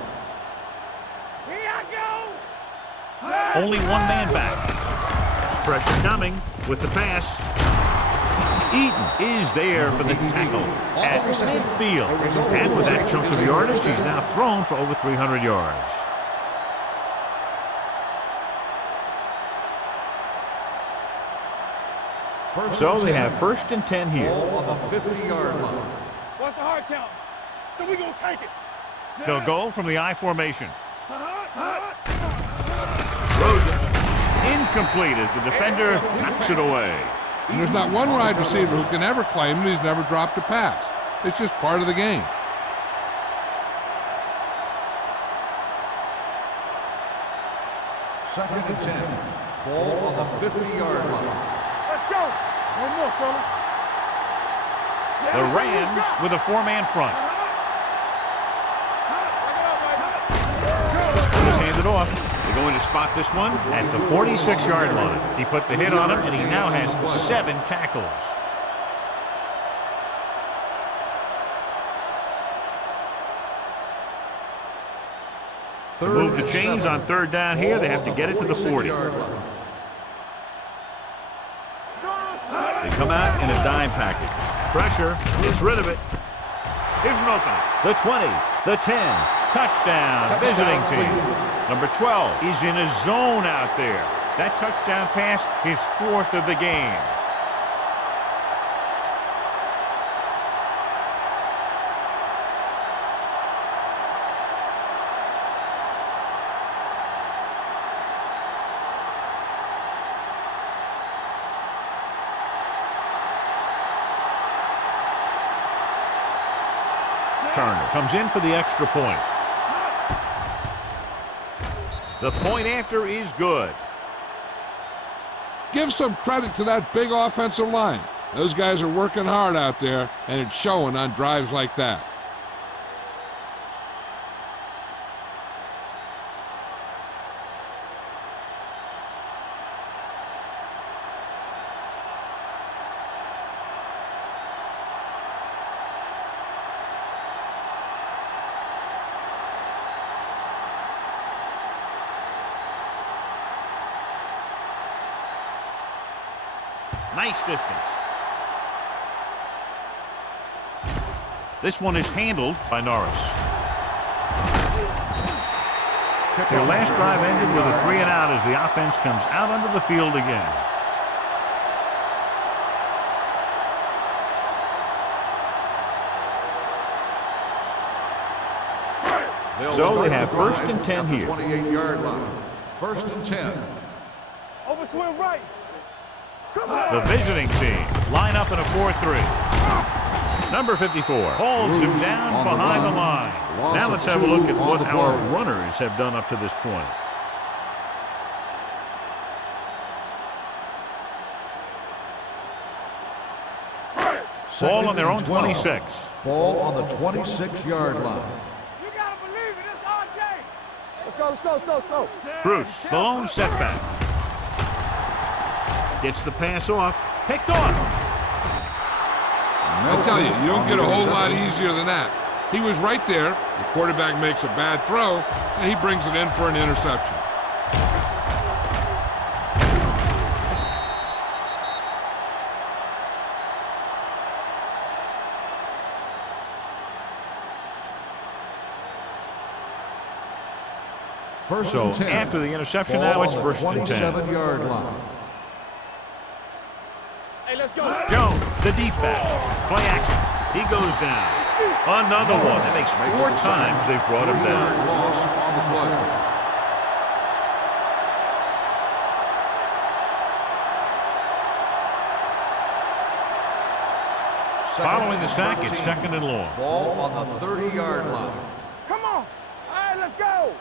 Here I go. Only one man back. Pressure coming with the pass. Eaton is there for the tackle at midfield. And with that chunk of yardage, he's now thrown for over 300 yards. So they have first and 10 here. Ball on the 50-yard line. What's the hard count? So we gonna take it. They'll go from the I formation. Throws it. Incomplete as the defender knocks it away. And there's not one wide receiver who can ever claim that he's never dropped a pass. It's just part of the game. Second and 10. Ball on the 50-yard line. Let's go. One more, fellas. The Rams with a four-man front. This one is handed off. They're going to spot this one at the 46-yard line. He put the hit on him, and he now has 7 tackles. To move the chains on third down here, they have to get it to the 40. They come out in a dime package. Pressure, gets rid of it. Here's an opening. The 20, the 10, touchdown, visiting team. Number 12 is in a zone out there. That touchdown pass, his 4th of the game. Turner comes in for the extra point. The point after is good. Give some credit to that big offensive line. Those guys are working hard out there, and it's showing on drives like that. Nice distance. This one is handled by Norris. Their last drive ended with a 3-and-out as the offense comes out onto the field again. So they have first and 10 here. 28-yard line. First and 10. Over swing right. Come on. The visiting team line up in a 4-3. Number 54 holds him down behind the line. Now let's have a look at what our runners have done up to this point. Ball on their own 26. Ball on the 26-yard line. You gotta believe it. It's our game. Let's go, let's go, let's go, let's go. Bruce, the lone setback. Gets the pass off. Picked off. I tell you, you don't get a whole lot easier than that. He was right there. The quarterback makes a bad throw, and he brings it in for an interception. So after the interception, now it's first and 10. 27-yard line. Hey, let's go. Jones, the deep back. Play action. He goes down. Another one. That makes 4 times they've brought him down. Loss on the play. Following the sack, it's second and long. Ball on the 30-yard line. Come on. All right, let's go.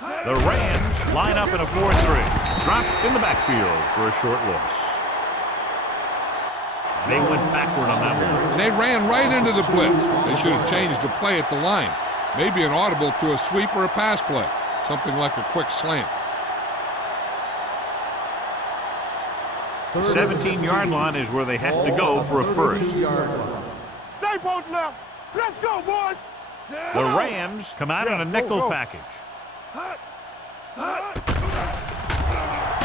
The Rams line up in a 4-3. Dropped in the backfield for a short loss. They went backward on that one. They ran right into the blitz. They should have changed the play at the line. Maybe an audible to a sweep or a pass play. Something like a quick slant. The 17-yard line is where they have to go for a first. Stay posted now. Let's go, boys. The Rams come out in a nickel package.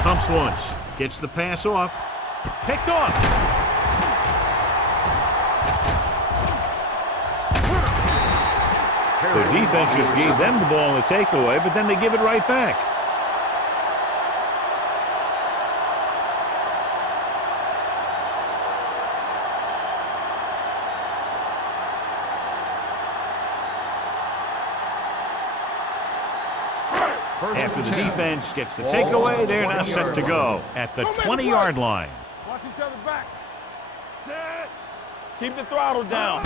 Pumps once. Gets the pass off. Picked off. Their defense just gave them the ball in the takeaway, but then they give it right back. After the defense gets the takeaway, they're now set to go at the 20-yard line. Watch each other back. Set. Keep the throttle down.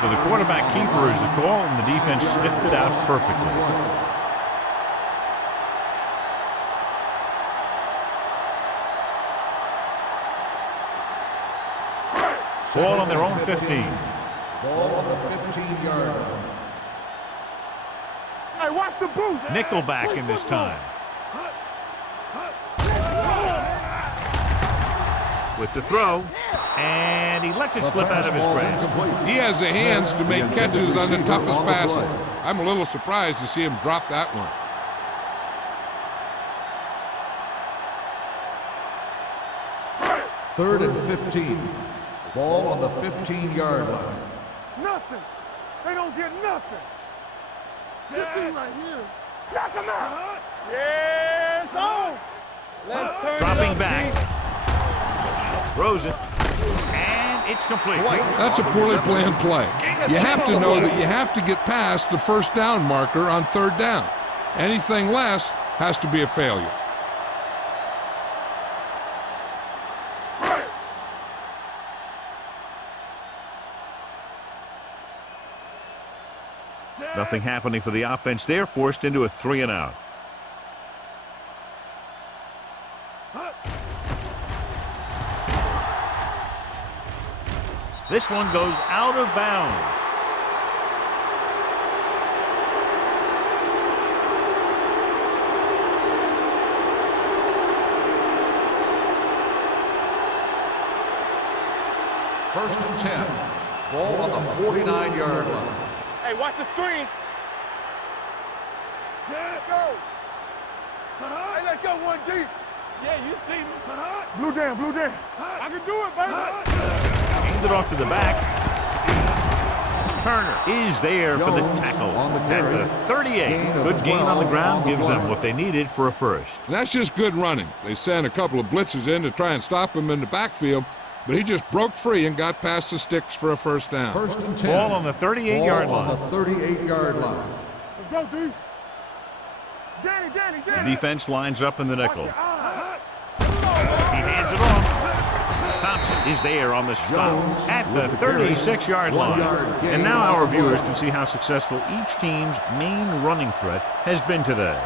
So the quarterback keeper is the call, and the defense sniffed it out perfectly. Ball on their own 15. Ball on the 15-yard line. Hey, watch the boost. Nickelback in this time. With the throw, and he lets it slip out of his grasp. He has the hands to make catches on the toughest passer. I'm a little surprised to see him drop that one. Third and 15. Ball on the 15-yard line. Nothing. They don't get nothing. Get thing right here. Knock him out. Yes, oh. Let's turn Dropping it up, back. Throws it. And it's complete. That's a poorly planned play. You have to know that you have to get past the first down marker on third down. Anything less has to be a failure. Nothing happening for the offense. They're forced into a 3-and-out. This one goes out of bounds. First and 10. Ball on the 49-yard line. Hey, watch the screen. Let's go. Hey, let's go one deep. Yeah, you see me. Blue down, blue down. I can do it, baby. Hands it off to the back. Turner is there for the tackle at the 38. Good gain on the ground gives them what they needed for a first. And that's just good running. They sent a couple of blitzers in to try and stop him in the backfield, but he just broke free and got past the sticks for a first down. First and 10. Ball on the 38-yard line. On the 38-yard line. Let's go, D. Danny. The defense lines up in the nickel. He hands it off. Thompson is there on the stop at the 36-yard line. And now our viewers can see how successful each team's main running threat has been today.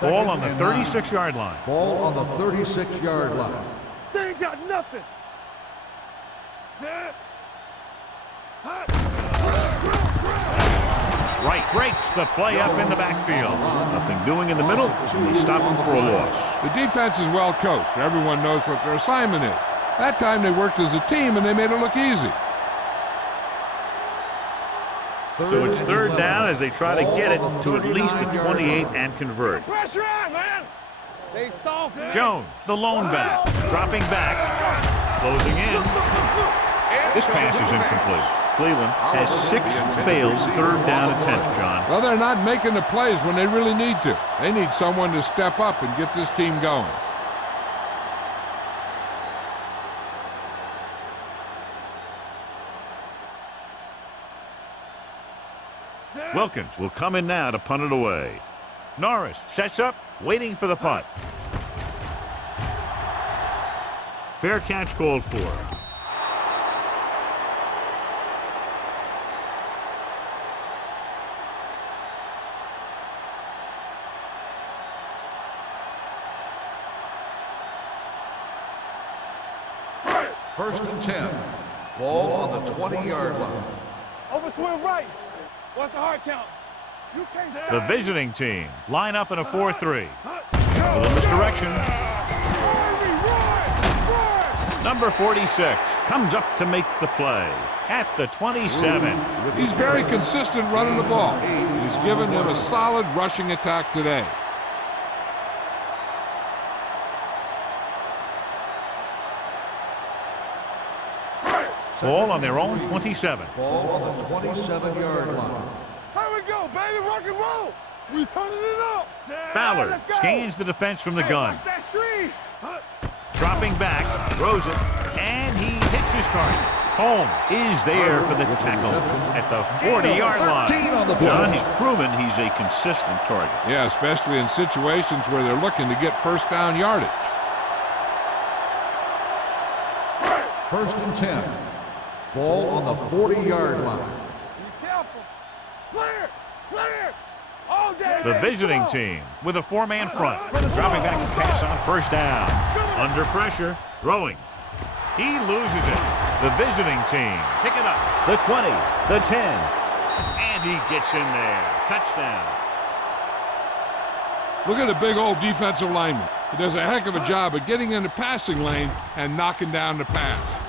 Ball on the 36-yard line. Ball on the 36-yard line. They ain't got nothing. Set. Right breaks the play up in the backfield. Nothing doing in the middle, so they stop him for a loss. The defense is well coached. Everyone knows what their assignment is. That time they worked as a team and they made it look easy. So it's third down as they try to get it to at least the 28 and convert. Pressure on, man. They soft. Jones, the lone back, dropping back, closing in. This pass is incomplete. Cleveland has 6 failed third down attempts, John. Well, they're not making the plays when they really need to. They need someone to step up and get this team going. Wilkins will come in now to punt it away. Norris sets up, waiting for the punt. Fair catch called for. First and 10. Ball on the 20-yard line. Overswing right. What's the hard count? You can't. The visiting team line up in a 4-3. A little misdirection. Number 46 comes up to make the play at the 27. He's very consistent running the ball. He's given them a solid rushing attack today. Ball on their own 27. Ball on the 27-yard line. Here we go, baby. Rock and roll. We turning it up. Ballard scans the defense from the gun. Watch that screen. Dropping back, throws it, and he hits his target. Holmes is there for the tackle at the 40-yard line. John, he's proven he's a consistent target. Yeah, especially in situations where they're looking to get first down yardage. First and 10. Ball on the 40-yard line. Be careful. Clear. All day. The visiting team with a 4-man front. Dropping back to pass on first down. Under pressure, throwing. He loses it. The visiting team pick it up. The 20, the 10, and he gets in there. Touchdown. Look at the big old defensive lineman. He does a heck of a job of getting in the passing lane and knocking down the pass.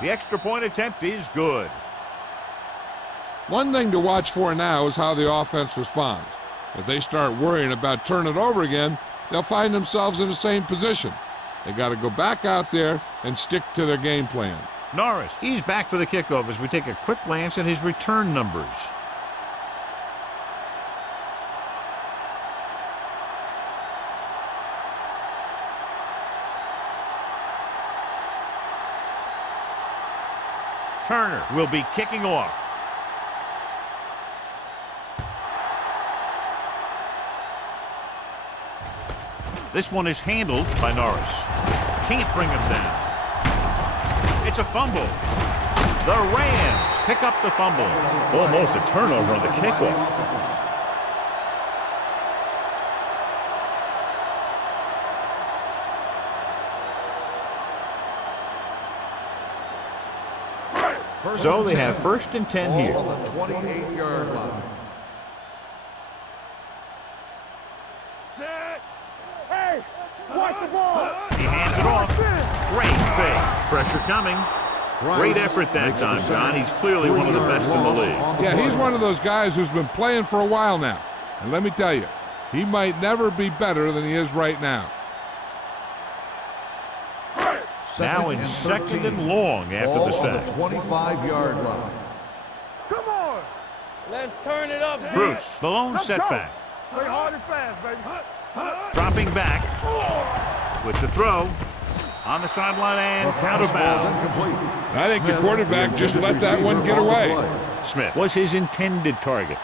The extra point attempt is good. One thing to watch for now is how the offense responds. If they start worrying about turning it over again, they'll find themselves in the same position. They got to go back out there and stick to their game plan. Norris, he's back for the kickoff as we take a quick glance at his return numbers. Turner will be kicking off. This one is handled by Norris. Can't bring him down. It's a fumble. The Rams pick up the fumble. Almost a turnover on the kickoff. So they have first and 10 here. Ball on the 28-yard line. Set. Hey, watch the ball. He hands it off. Great fake. Pressure coming. Great effort that time, John. He's clearly one of the best in the league. Yeah, he's one of those guys who's been playing for a while now. And let me tell you, he might never be better than he is right now. Now in second and long after the sack. 25-yard line. Come on. Let's turn it up, Bruce, the lone setback. Play hard and fast, baby. Dropping back with the throw on the sideline and out of bounds. I think the quarterback just let that one get away. Smith was his intended target.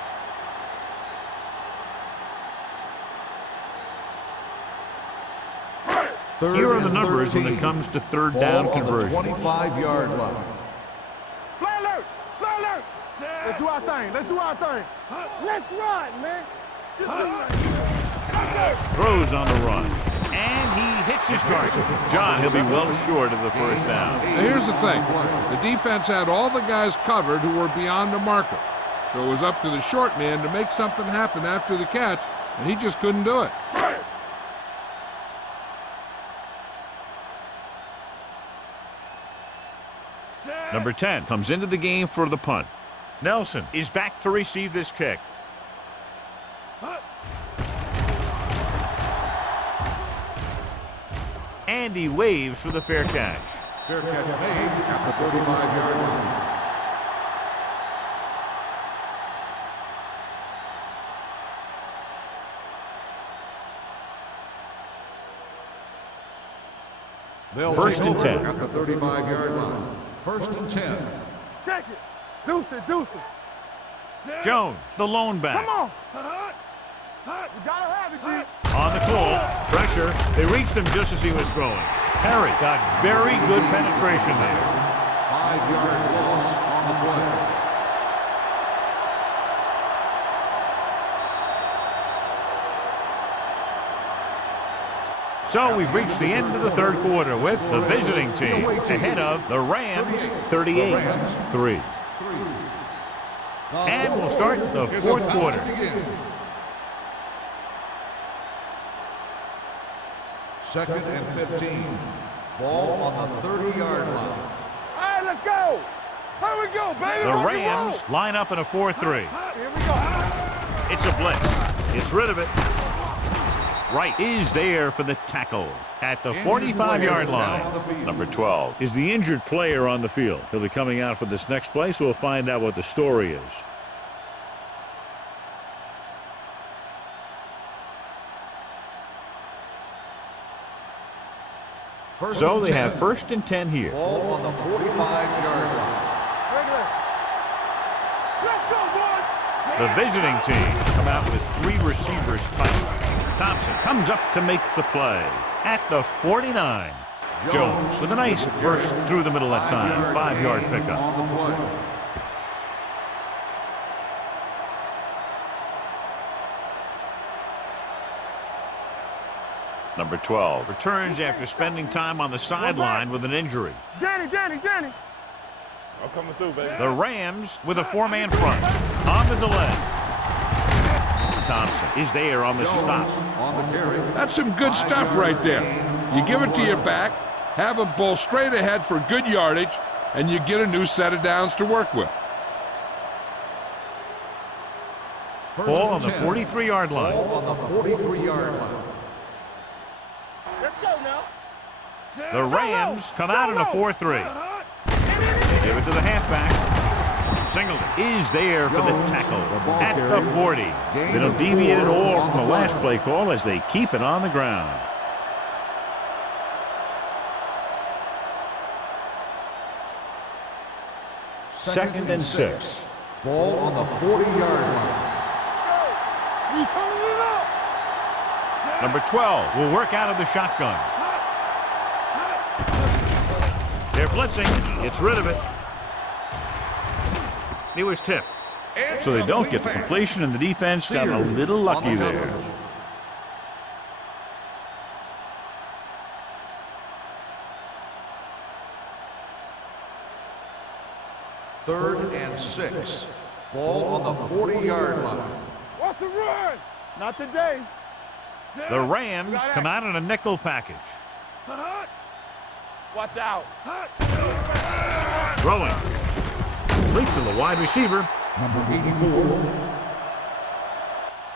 Here are the numbers when it comes to third down conversion. 25-yard line. Fly alert! Fly alert! Let's do our thing. Let's do our thing. Let's run, man. Throws on the run. And he hits his target. John, he'll be well short of the first down. Now here's the thing. The defense had all the guys covered who were beyond the marker. So it was up to the short man to make something happen after the catch, and he just couldn't do it. Number 10 comes into the game for the punt. Nelson is back to receive this kick. And he waves for the fair catch. Fair catch made at the 35-yard line. They'll First and 10. At the 35-yard line. First and 10. Check it. Deuce it, deuce it. Jones, the lone back. Come on. You gotta have it, G. On the call, pressure. They reached him just as he was throwing. Perry got very good penetration there. 5-yard loss on the play. So we've reached the end of the third quarter with the visiting team ahead of the Rams 38-3. And we'll start the fourth quarter. Second and 15. Ball on the 30-yard line. All right, let's go. Here we go, baby. The Rock and Rams roll. line up in a 4-3. Here we go. It's a blitz. It's rid of it. Wright is there for the tackle at the 45-yard line. Number 12 is the injured player on the field. He'll be coming out for this next play, so we'll find out what the story is. So they have first and 10 here. Ball on the 45-yard line. Let's go, boys. The visiting team come out with 3 receivers tight. Thompson comes up to make the play at the 49. Jones with a nice burst through the middle that time. 5-yard pickup. On the play. Number 12 returns after spending time on the sideline with an injury. Danny. I'm coming through, baby. The Rams with a 4-man front on the delay. Thompson is there on the stop. On the carry. That's some good stuff right there. You give it to your back, have him pull straight ahead for good yardage, and you get a new set of downs to work with. Ball on the 43-yard line. Ball on the 43-yard line. Let's go now. The Rams come out in a 4-3. They give it to the halfback. Singleton is there for the tackle at the 40. They don't deviate at all from the last play call as they keep it on the ground. Second and 6. Ball on the 40-yard line. You turning it up. Number 12 will work out of the shotgun. They're blitzing. Gets rid of it. He was tipped. So they don't get the completion, and the defense got a little lucky there. Third and 6. Ball on the 40-yard line. What's the run? Not today. The Rams come out in a nickel package. Watch out. Throwing. Complete to the wide receiver. Number 84.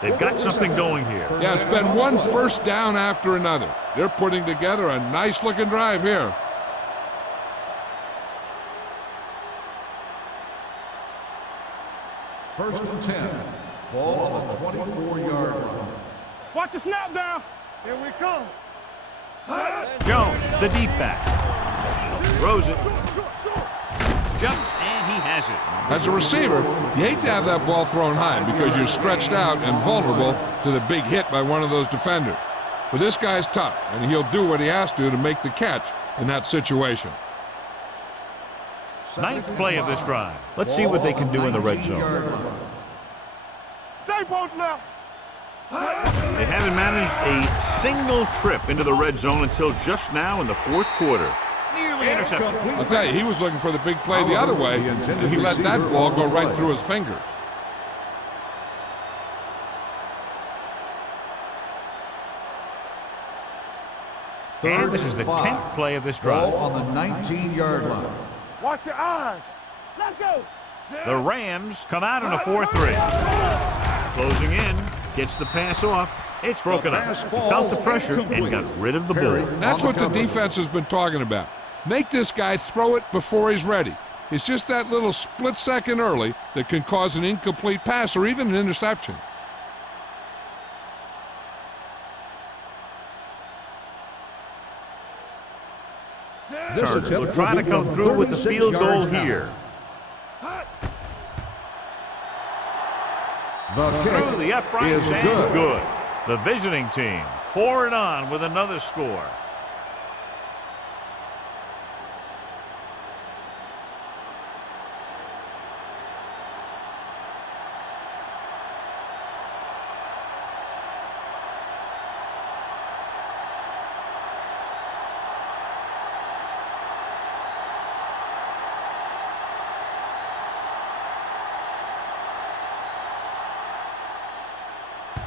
They've got something going here. Yeah, it's been one first down after another. They're putting together a nice-looking drive here. First and 10. Ball on the 24-yard line. Watch the snap down. Here we come. Jones, the deep back. Throws it. Jumps, and he has it. As a receiver, you hate to have that ball thrown high because you're stretched out and vulnerable to the big hit by one of those defenders. But this guy's tough, and he'll do what he has to make the catch in that situation. Ninth play of this drive. Let's see what they can do in the red zone. Stay post now. They haven't managed a single trip into the red zone until just now in the fourth quarter. Nearly intercepted. I'll tell you, he was looking for the big play the other way, and he let that ball go right through his fingers. And this is the 10th play of this drive. Ball on the 19-yard line. Watch your eyes. Let's go. The Rams come out in a 4-3. Closing in, gets the pass off. It's broken up. He felt the pressure and got rid of the ball. That's what the defense has been talking about. Make this guy throw it before he's ready. It's just that little split second early that can cause an incomplete pass or even an interception. Turner will try to come through with the field goal here. Through the uprights and good. The visiting team pouring on with another score.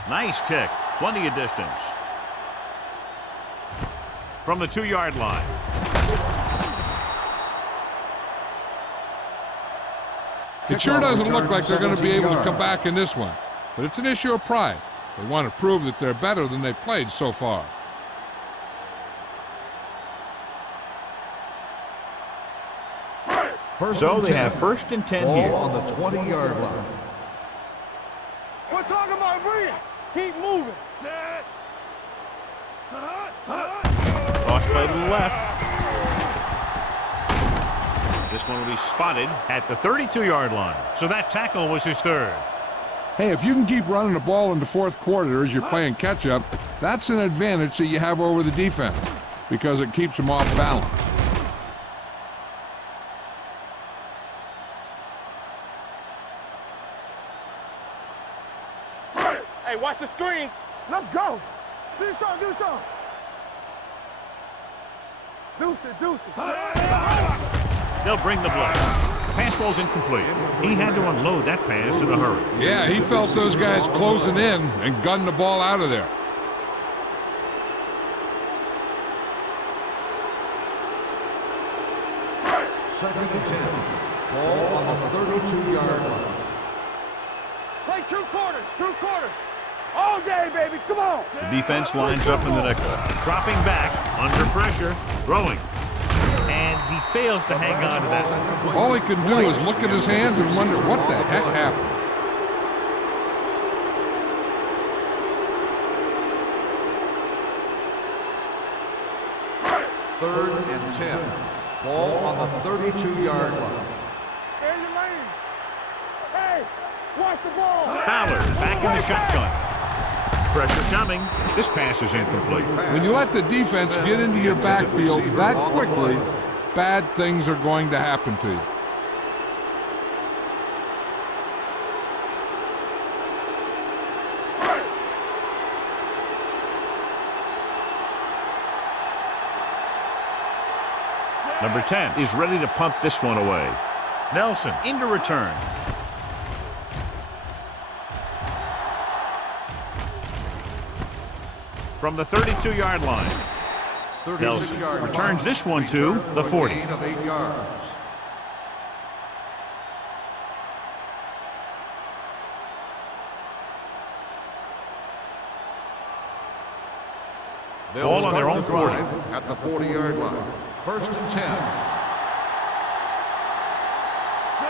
Nice kick. Plenty of distance. From the 2-yard line. It sure doesn't look like they're going to be able to come back in this one. But it's an issue of pride. They want to prove that they're better than they've played so far. So they have first and 10 here. Ball on the 20-yard line. We're talking about bring it. Keep moving. Set. Cross play to the left. This one will be spotted at the 32-yard line. So that tackle was his third. Hey, if you can keep running the ball in the fourth quarter as you're playing catch-up, that's an advantage that you have over the defense because it keeps them off balance. Hey, watch the screen. Let's go. Do something, do something. Deuce it, deuce it. They'll bring the block. Pass ball's incomplete. He had to unload that pass in a hurry. Yeah, he felt those guys closing in and gunned the ball out of there. Second and 10. Ball on the 32-yard line. Play two quarters. All day, baby, come on. The defense lines up in the nickel. Dropping back, under pressure, throwing. And he fails to hang on to that. All he can do is look at his hands and wonder what the heck happened. Third and 10. Ball on the 32-yard line. In your lane. Hey, watch the ball. Ballard back in the shotgun. Pressure coming. This pass is incomplete. When you let the defense get into your backfield that quickly, bad things are going to happen to you. Number 10 is ready to punt this one away. Nelson into return. From the 32-yard line. Nelson 36-yard returns line. this one to the 40. Gain of 8 yards. They'll Ball on their own start the 40. drive at the 40-yard line. 1st and 10.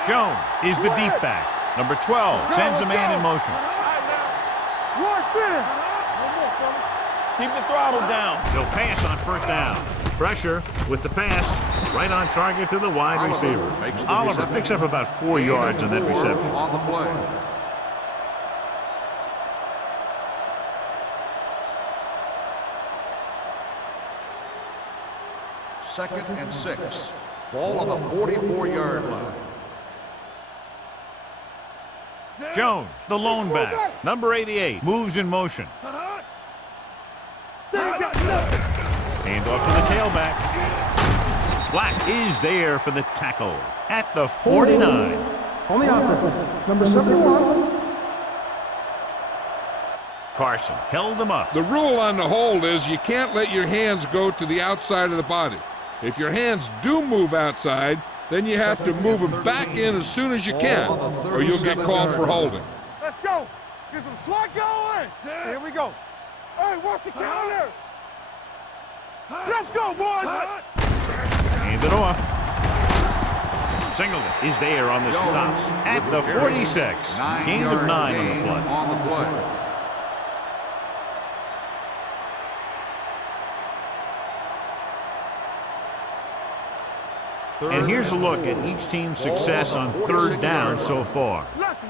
Jones is the deep back. Number 12 sends a man in motion. Watch this. Keep the throttle down. He'll pass on 1st down. Pressure with the pass right on target to the wide receiver. Makes the Oliver reception. picks up about 4 yards on that Gain of 4 reception. on the play. Second and 6. Ball on the 44-yard line. Jones, the lone back. Number 88 moves in motion. Hand off to the tailback. Black is there for the tackle at the 49. On the offense, number 71. Carson held him up. The rule on the hold is you can't let your hands go to the outside of the body. If your hands do move outside, then you have to move them back in as soon as you can, or you'll get called for holding. Let's go. Get some slack going. Here we go. Hey, watch the counter. Let's go, boys. Hand it off. Singleton is there on the stop at the 46. Gain of 9 on the play. On the play. And here's a look at each team's success on 3rd down so far. Nothing.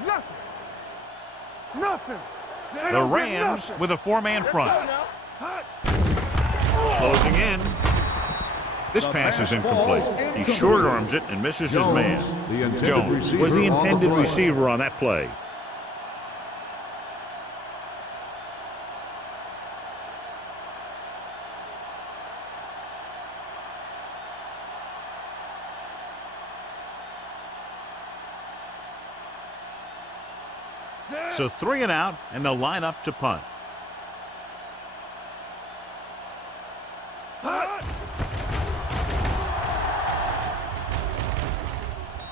Nothing. The Rams with a 4-man front. Closing in. This pass is incomplete. He short arms it and misses his man. Jones was the intended receiver on that play. So 3 and out, and they'll line up to punt.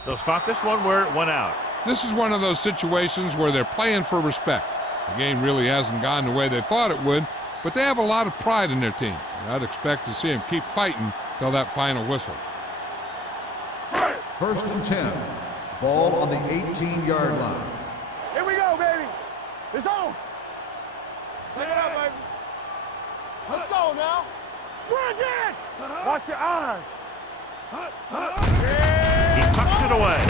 They'll spot this one where it went out. This is one of those situations where they're playing for respect. The game really hasn't gone the way they thought it would, but they have a lot of pride in their team. And I'd expect to see them keep fighting till that final whistle. 1st and 10. Ball on the 18-yard line. Here we go, baby. It's on. Pick it up, baby. Let's go now. Bring it. Watch your eyes. He tucks it away.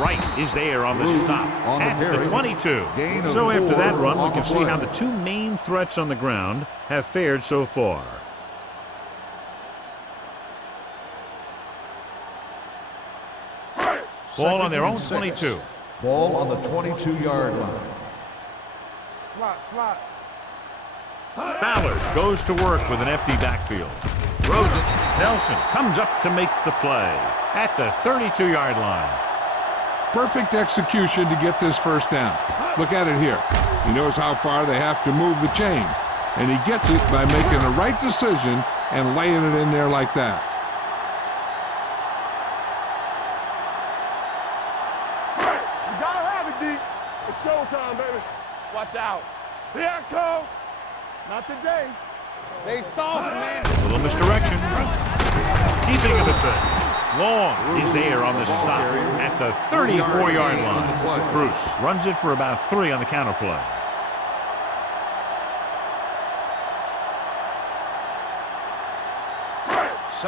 Wright is there on the stop on the at carry. the 22. Gain of So after 4 that run, we on can the see play. how the 2 main threats on the ground have fared so far. Ball on their own 22. Ball on the 22-yard line. Slot. Ballard goes to work with an empty backfield. Throws it. Nelson comes up to make the play at the 32-yard line. Perfect execution to get this 1st down. Look at it here. He knows how far they have to move the chain, and he gets it by making the right decision and laying it in there like that. You gotta have it, D. It's showtime, baby. Watch out. Here I come. Not today. They soft, man. Little misdirection. Keeping of it good. Long is there on the stop at the 34-yard line. Bruce runs it for about 3 on the counter play.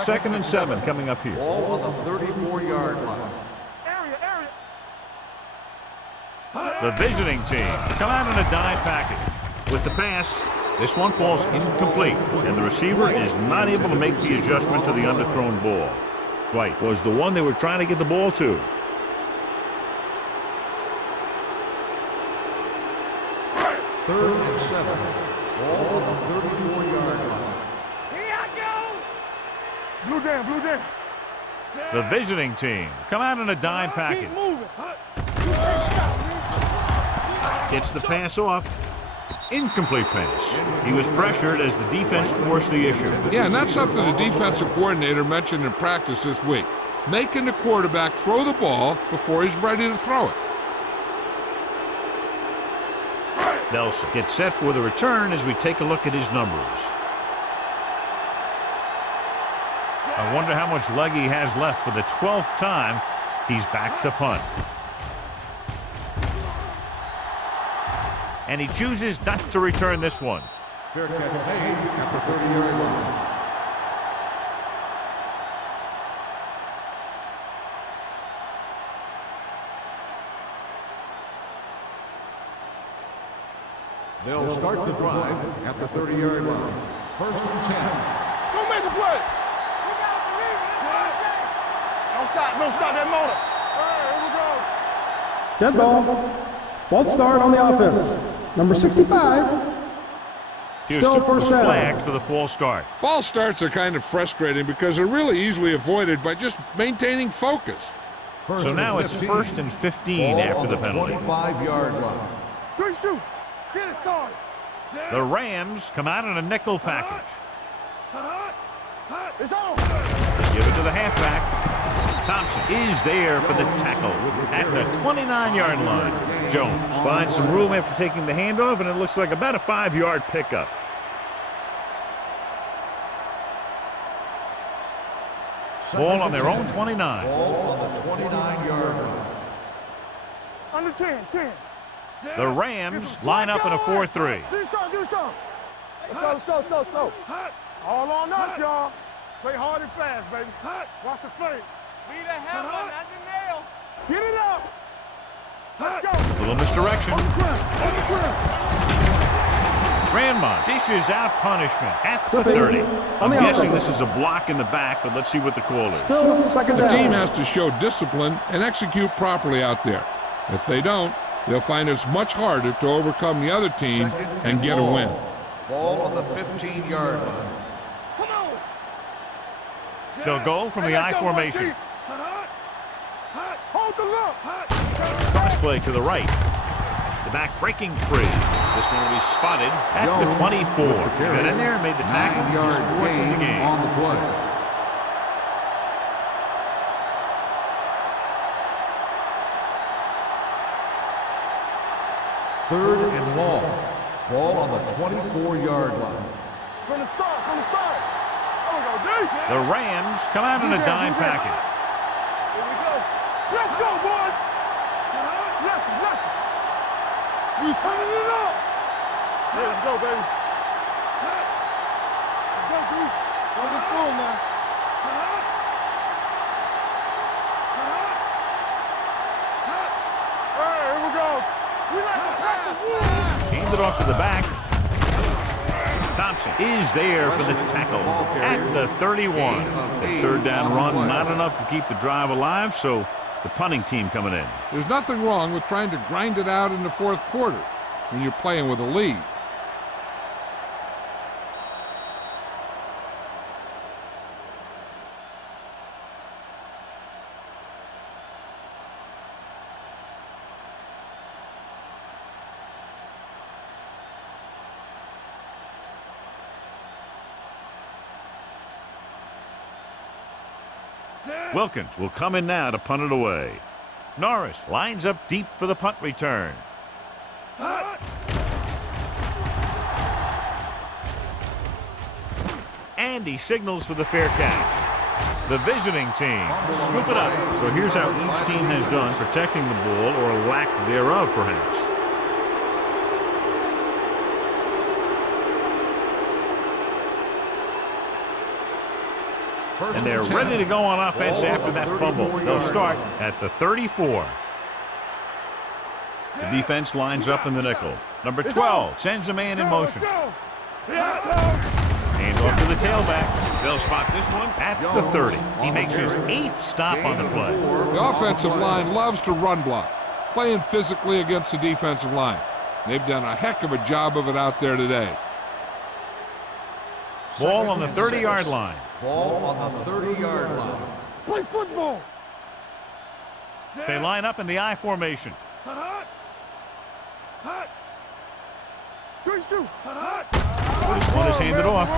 Second and 7 coming up here. Ball on the 34-yard line. Area. The visiting team come out in a dime package. With the pass, this one falls incomplete, and the receiver is not able to make the adjustment to the underthrown ball. White was the one they were trying to get the ball to. Third and 7. Ball on the 34-yard line. Here I go. Blue down. The visiting team come out in a dime package. Keep moving. Gets the pass off. Incomplete pass. He was pressured as the defense forced the issue. Yeah, and that's something the defensive coordinator mentioned in practice this week. Making the quarterback throw the ball before he's ready to throw it. Nelson gets set for the return as we take a look at his numbers. I wonder how much leg he has left for the 12th time he's back to punt. And he chooses not to return this one. Fair catch made at the 30-yard line. They'll start the drive at the 30-yard line. First and 10. Go make the play. Don't stop that motor. All right, here we go. Dead ball. False start on the offense. Number 65. Houston Still was first down. flagged for the false start. False starts are kind of frustrating because they're really easily avoided by just maintaining focus. So now it's 1st and 15 after the penalty. 25-yard line. Good shoot. Get it, son. The Rams come out in a nickel package. It's on. They give it to the halfback. Thompson is there for the tackle at the 29-yard line. Jones finds some room after taking the handoff, and it looks like about a 5-yard pickup. Ball on their own 29. Ball on the 29-yard line. Under 10. The Rams line up in a 4-3. Do some. Let's go. All on us, y'all. Play hard and fast, baby. Watch the fake. Be the hammer, not the nail. Get it up. Let's go. Little misdirection. On the ground. Grandma dishes out punishment at the Clipping 30. I'm on the guessing offense. this is a block in the back, but let's see what the call is. Still second The down. team has to show discipline and execute properly out there. If they don't, they'll find it's much harder to overcome the other team and get a win. Ball on the 15-yard line. Come on. They'll go from the I formation. Hold the look. Crossplay to the right. The back breaking free. This one will be spotted at the 24. Got in there and made the tackle. He's 9-yard fourth in the gain game. on the play. Third and long. Ball on the 24-yard line. From the start. There we go, D. The Rams come out in a dime package. Here we go. Let's go, boys. Left. We turning it up. There we go, baby. Let's go, D. Run it full now. Hey, here we go. We like to practice rules. Hand it off to the back. Thompson is there for the tackle at the 31. The third down run, not enough to keep the drive alive, so the punting team coming in. There's nothing wrong with trying to grind it out in the fourth quarter when you're playing with a lead. Wilkins will come in now to punt it away. Norris lines up deep for the punt return. And he signals for the fair catch. The visiting team scoop it up. So here's how each team has done protecting the ball, or lack thereof, perhaps. And they're ready to go on offense after that fumble. They'll start at the 34. The defense lines up in the nickel. Number 12 sends a man in motion. Hand off to the tailback. They'll spot this one at the 30. He makes his 8th stop on the play. The offensive line loves to run block, playing physically against the defensive line. They've done a heck of a job of it out there today. Ball on the 30-yard line. Ball on the 30-yard line. Play football. They line up in the I formation. This one is handed off.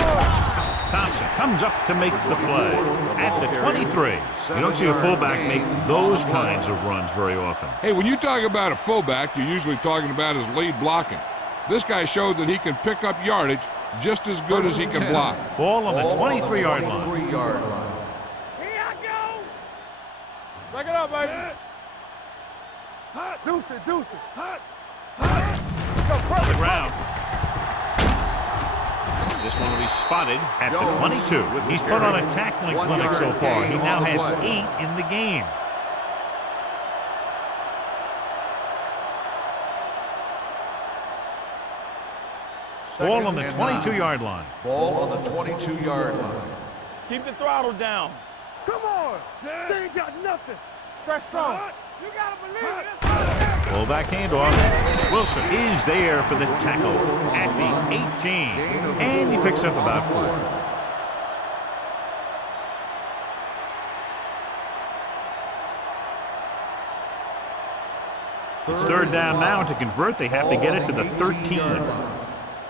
Thompson comes up to make the play at the 23. You don't see a fullback make those kinds of runs very often. Hey, when you talk about a fullback, you're usually talking about his lead blocking. This guy showed that he can pick up yardage just as good as he can block. Ball on the 23-yard line. 23-yard line. Here I go. Back it up, baby. Deuce it, deuce it. On the ground. This one will be spotted at the 22. He's put on a tackling clinic so far. He now has 8 in the game. Ball on the 22-yard line. Ball on the 22-yard line. Keep the throttle down. Come on. They ain't got nothing. Stretch strong. You gotta believe it. Fullback handoff. Wilson is there for the tackle at the 18. And he picks up about 4. It's third down now. To convert, they have to get it to the 13.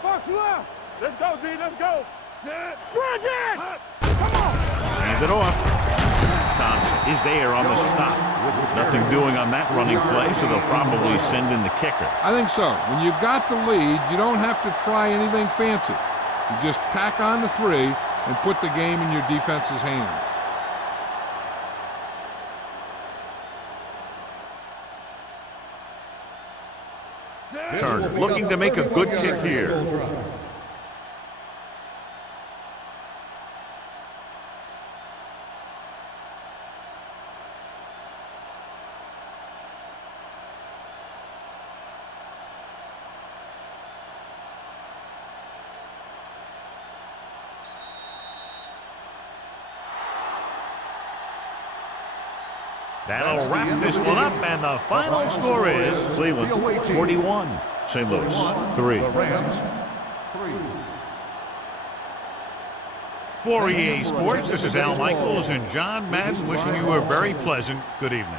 Box left. Let's go, D. Let's go. Sit. Bring it. Come on. Hands it off. Thompson is there on the stop. Nothing doing on that running play, so they'll probably send in the kicker. I think so. When you've got the lead, you don't have to try anything fancy. You just tack on the 3 and put the game in your defense's hands. Turner looking to make a good kick here. That'll wrap this one up, and the final score is Cleveland 41, St. Louis 3. The Rams 3. For EA Sports, this is Al Michaels and John Madden wishing you a very pleasant good evening.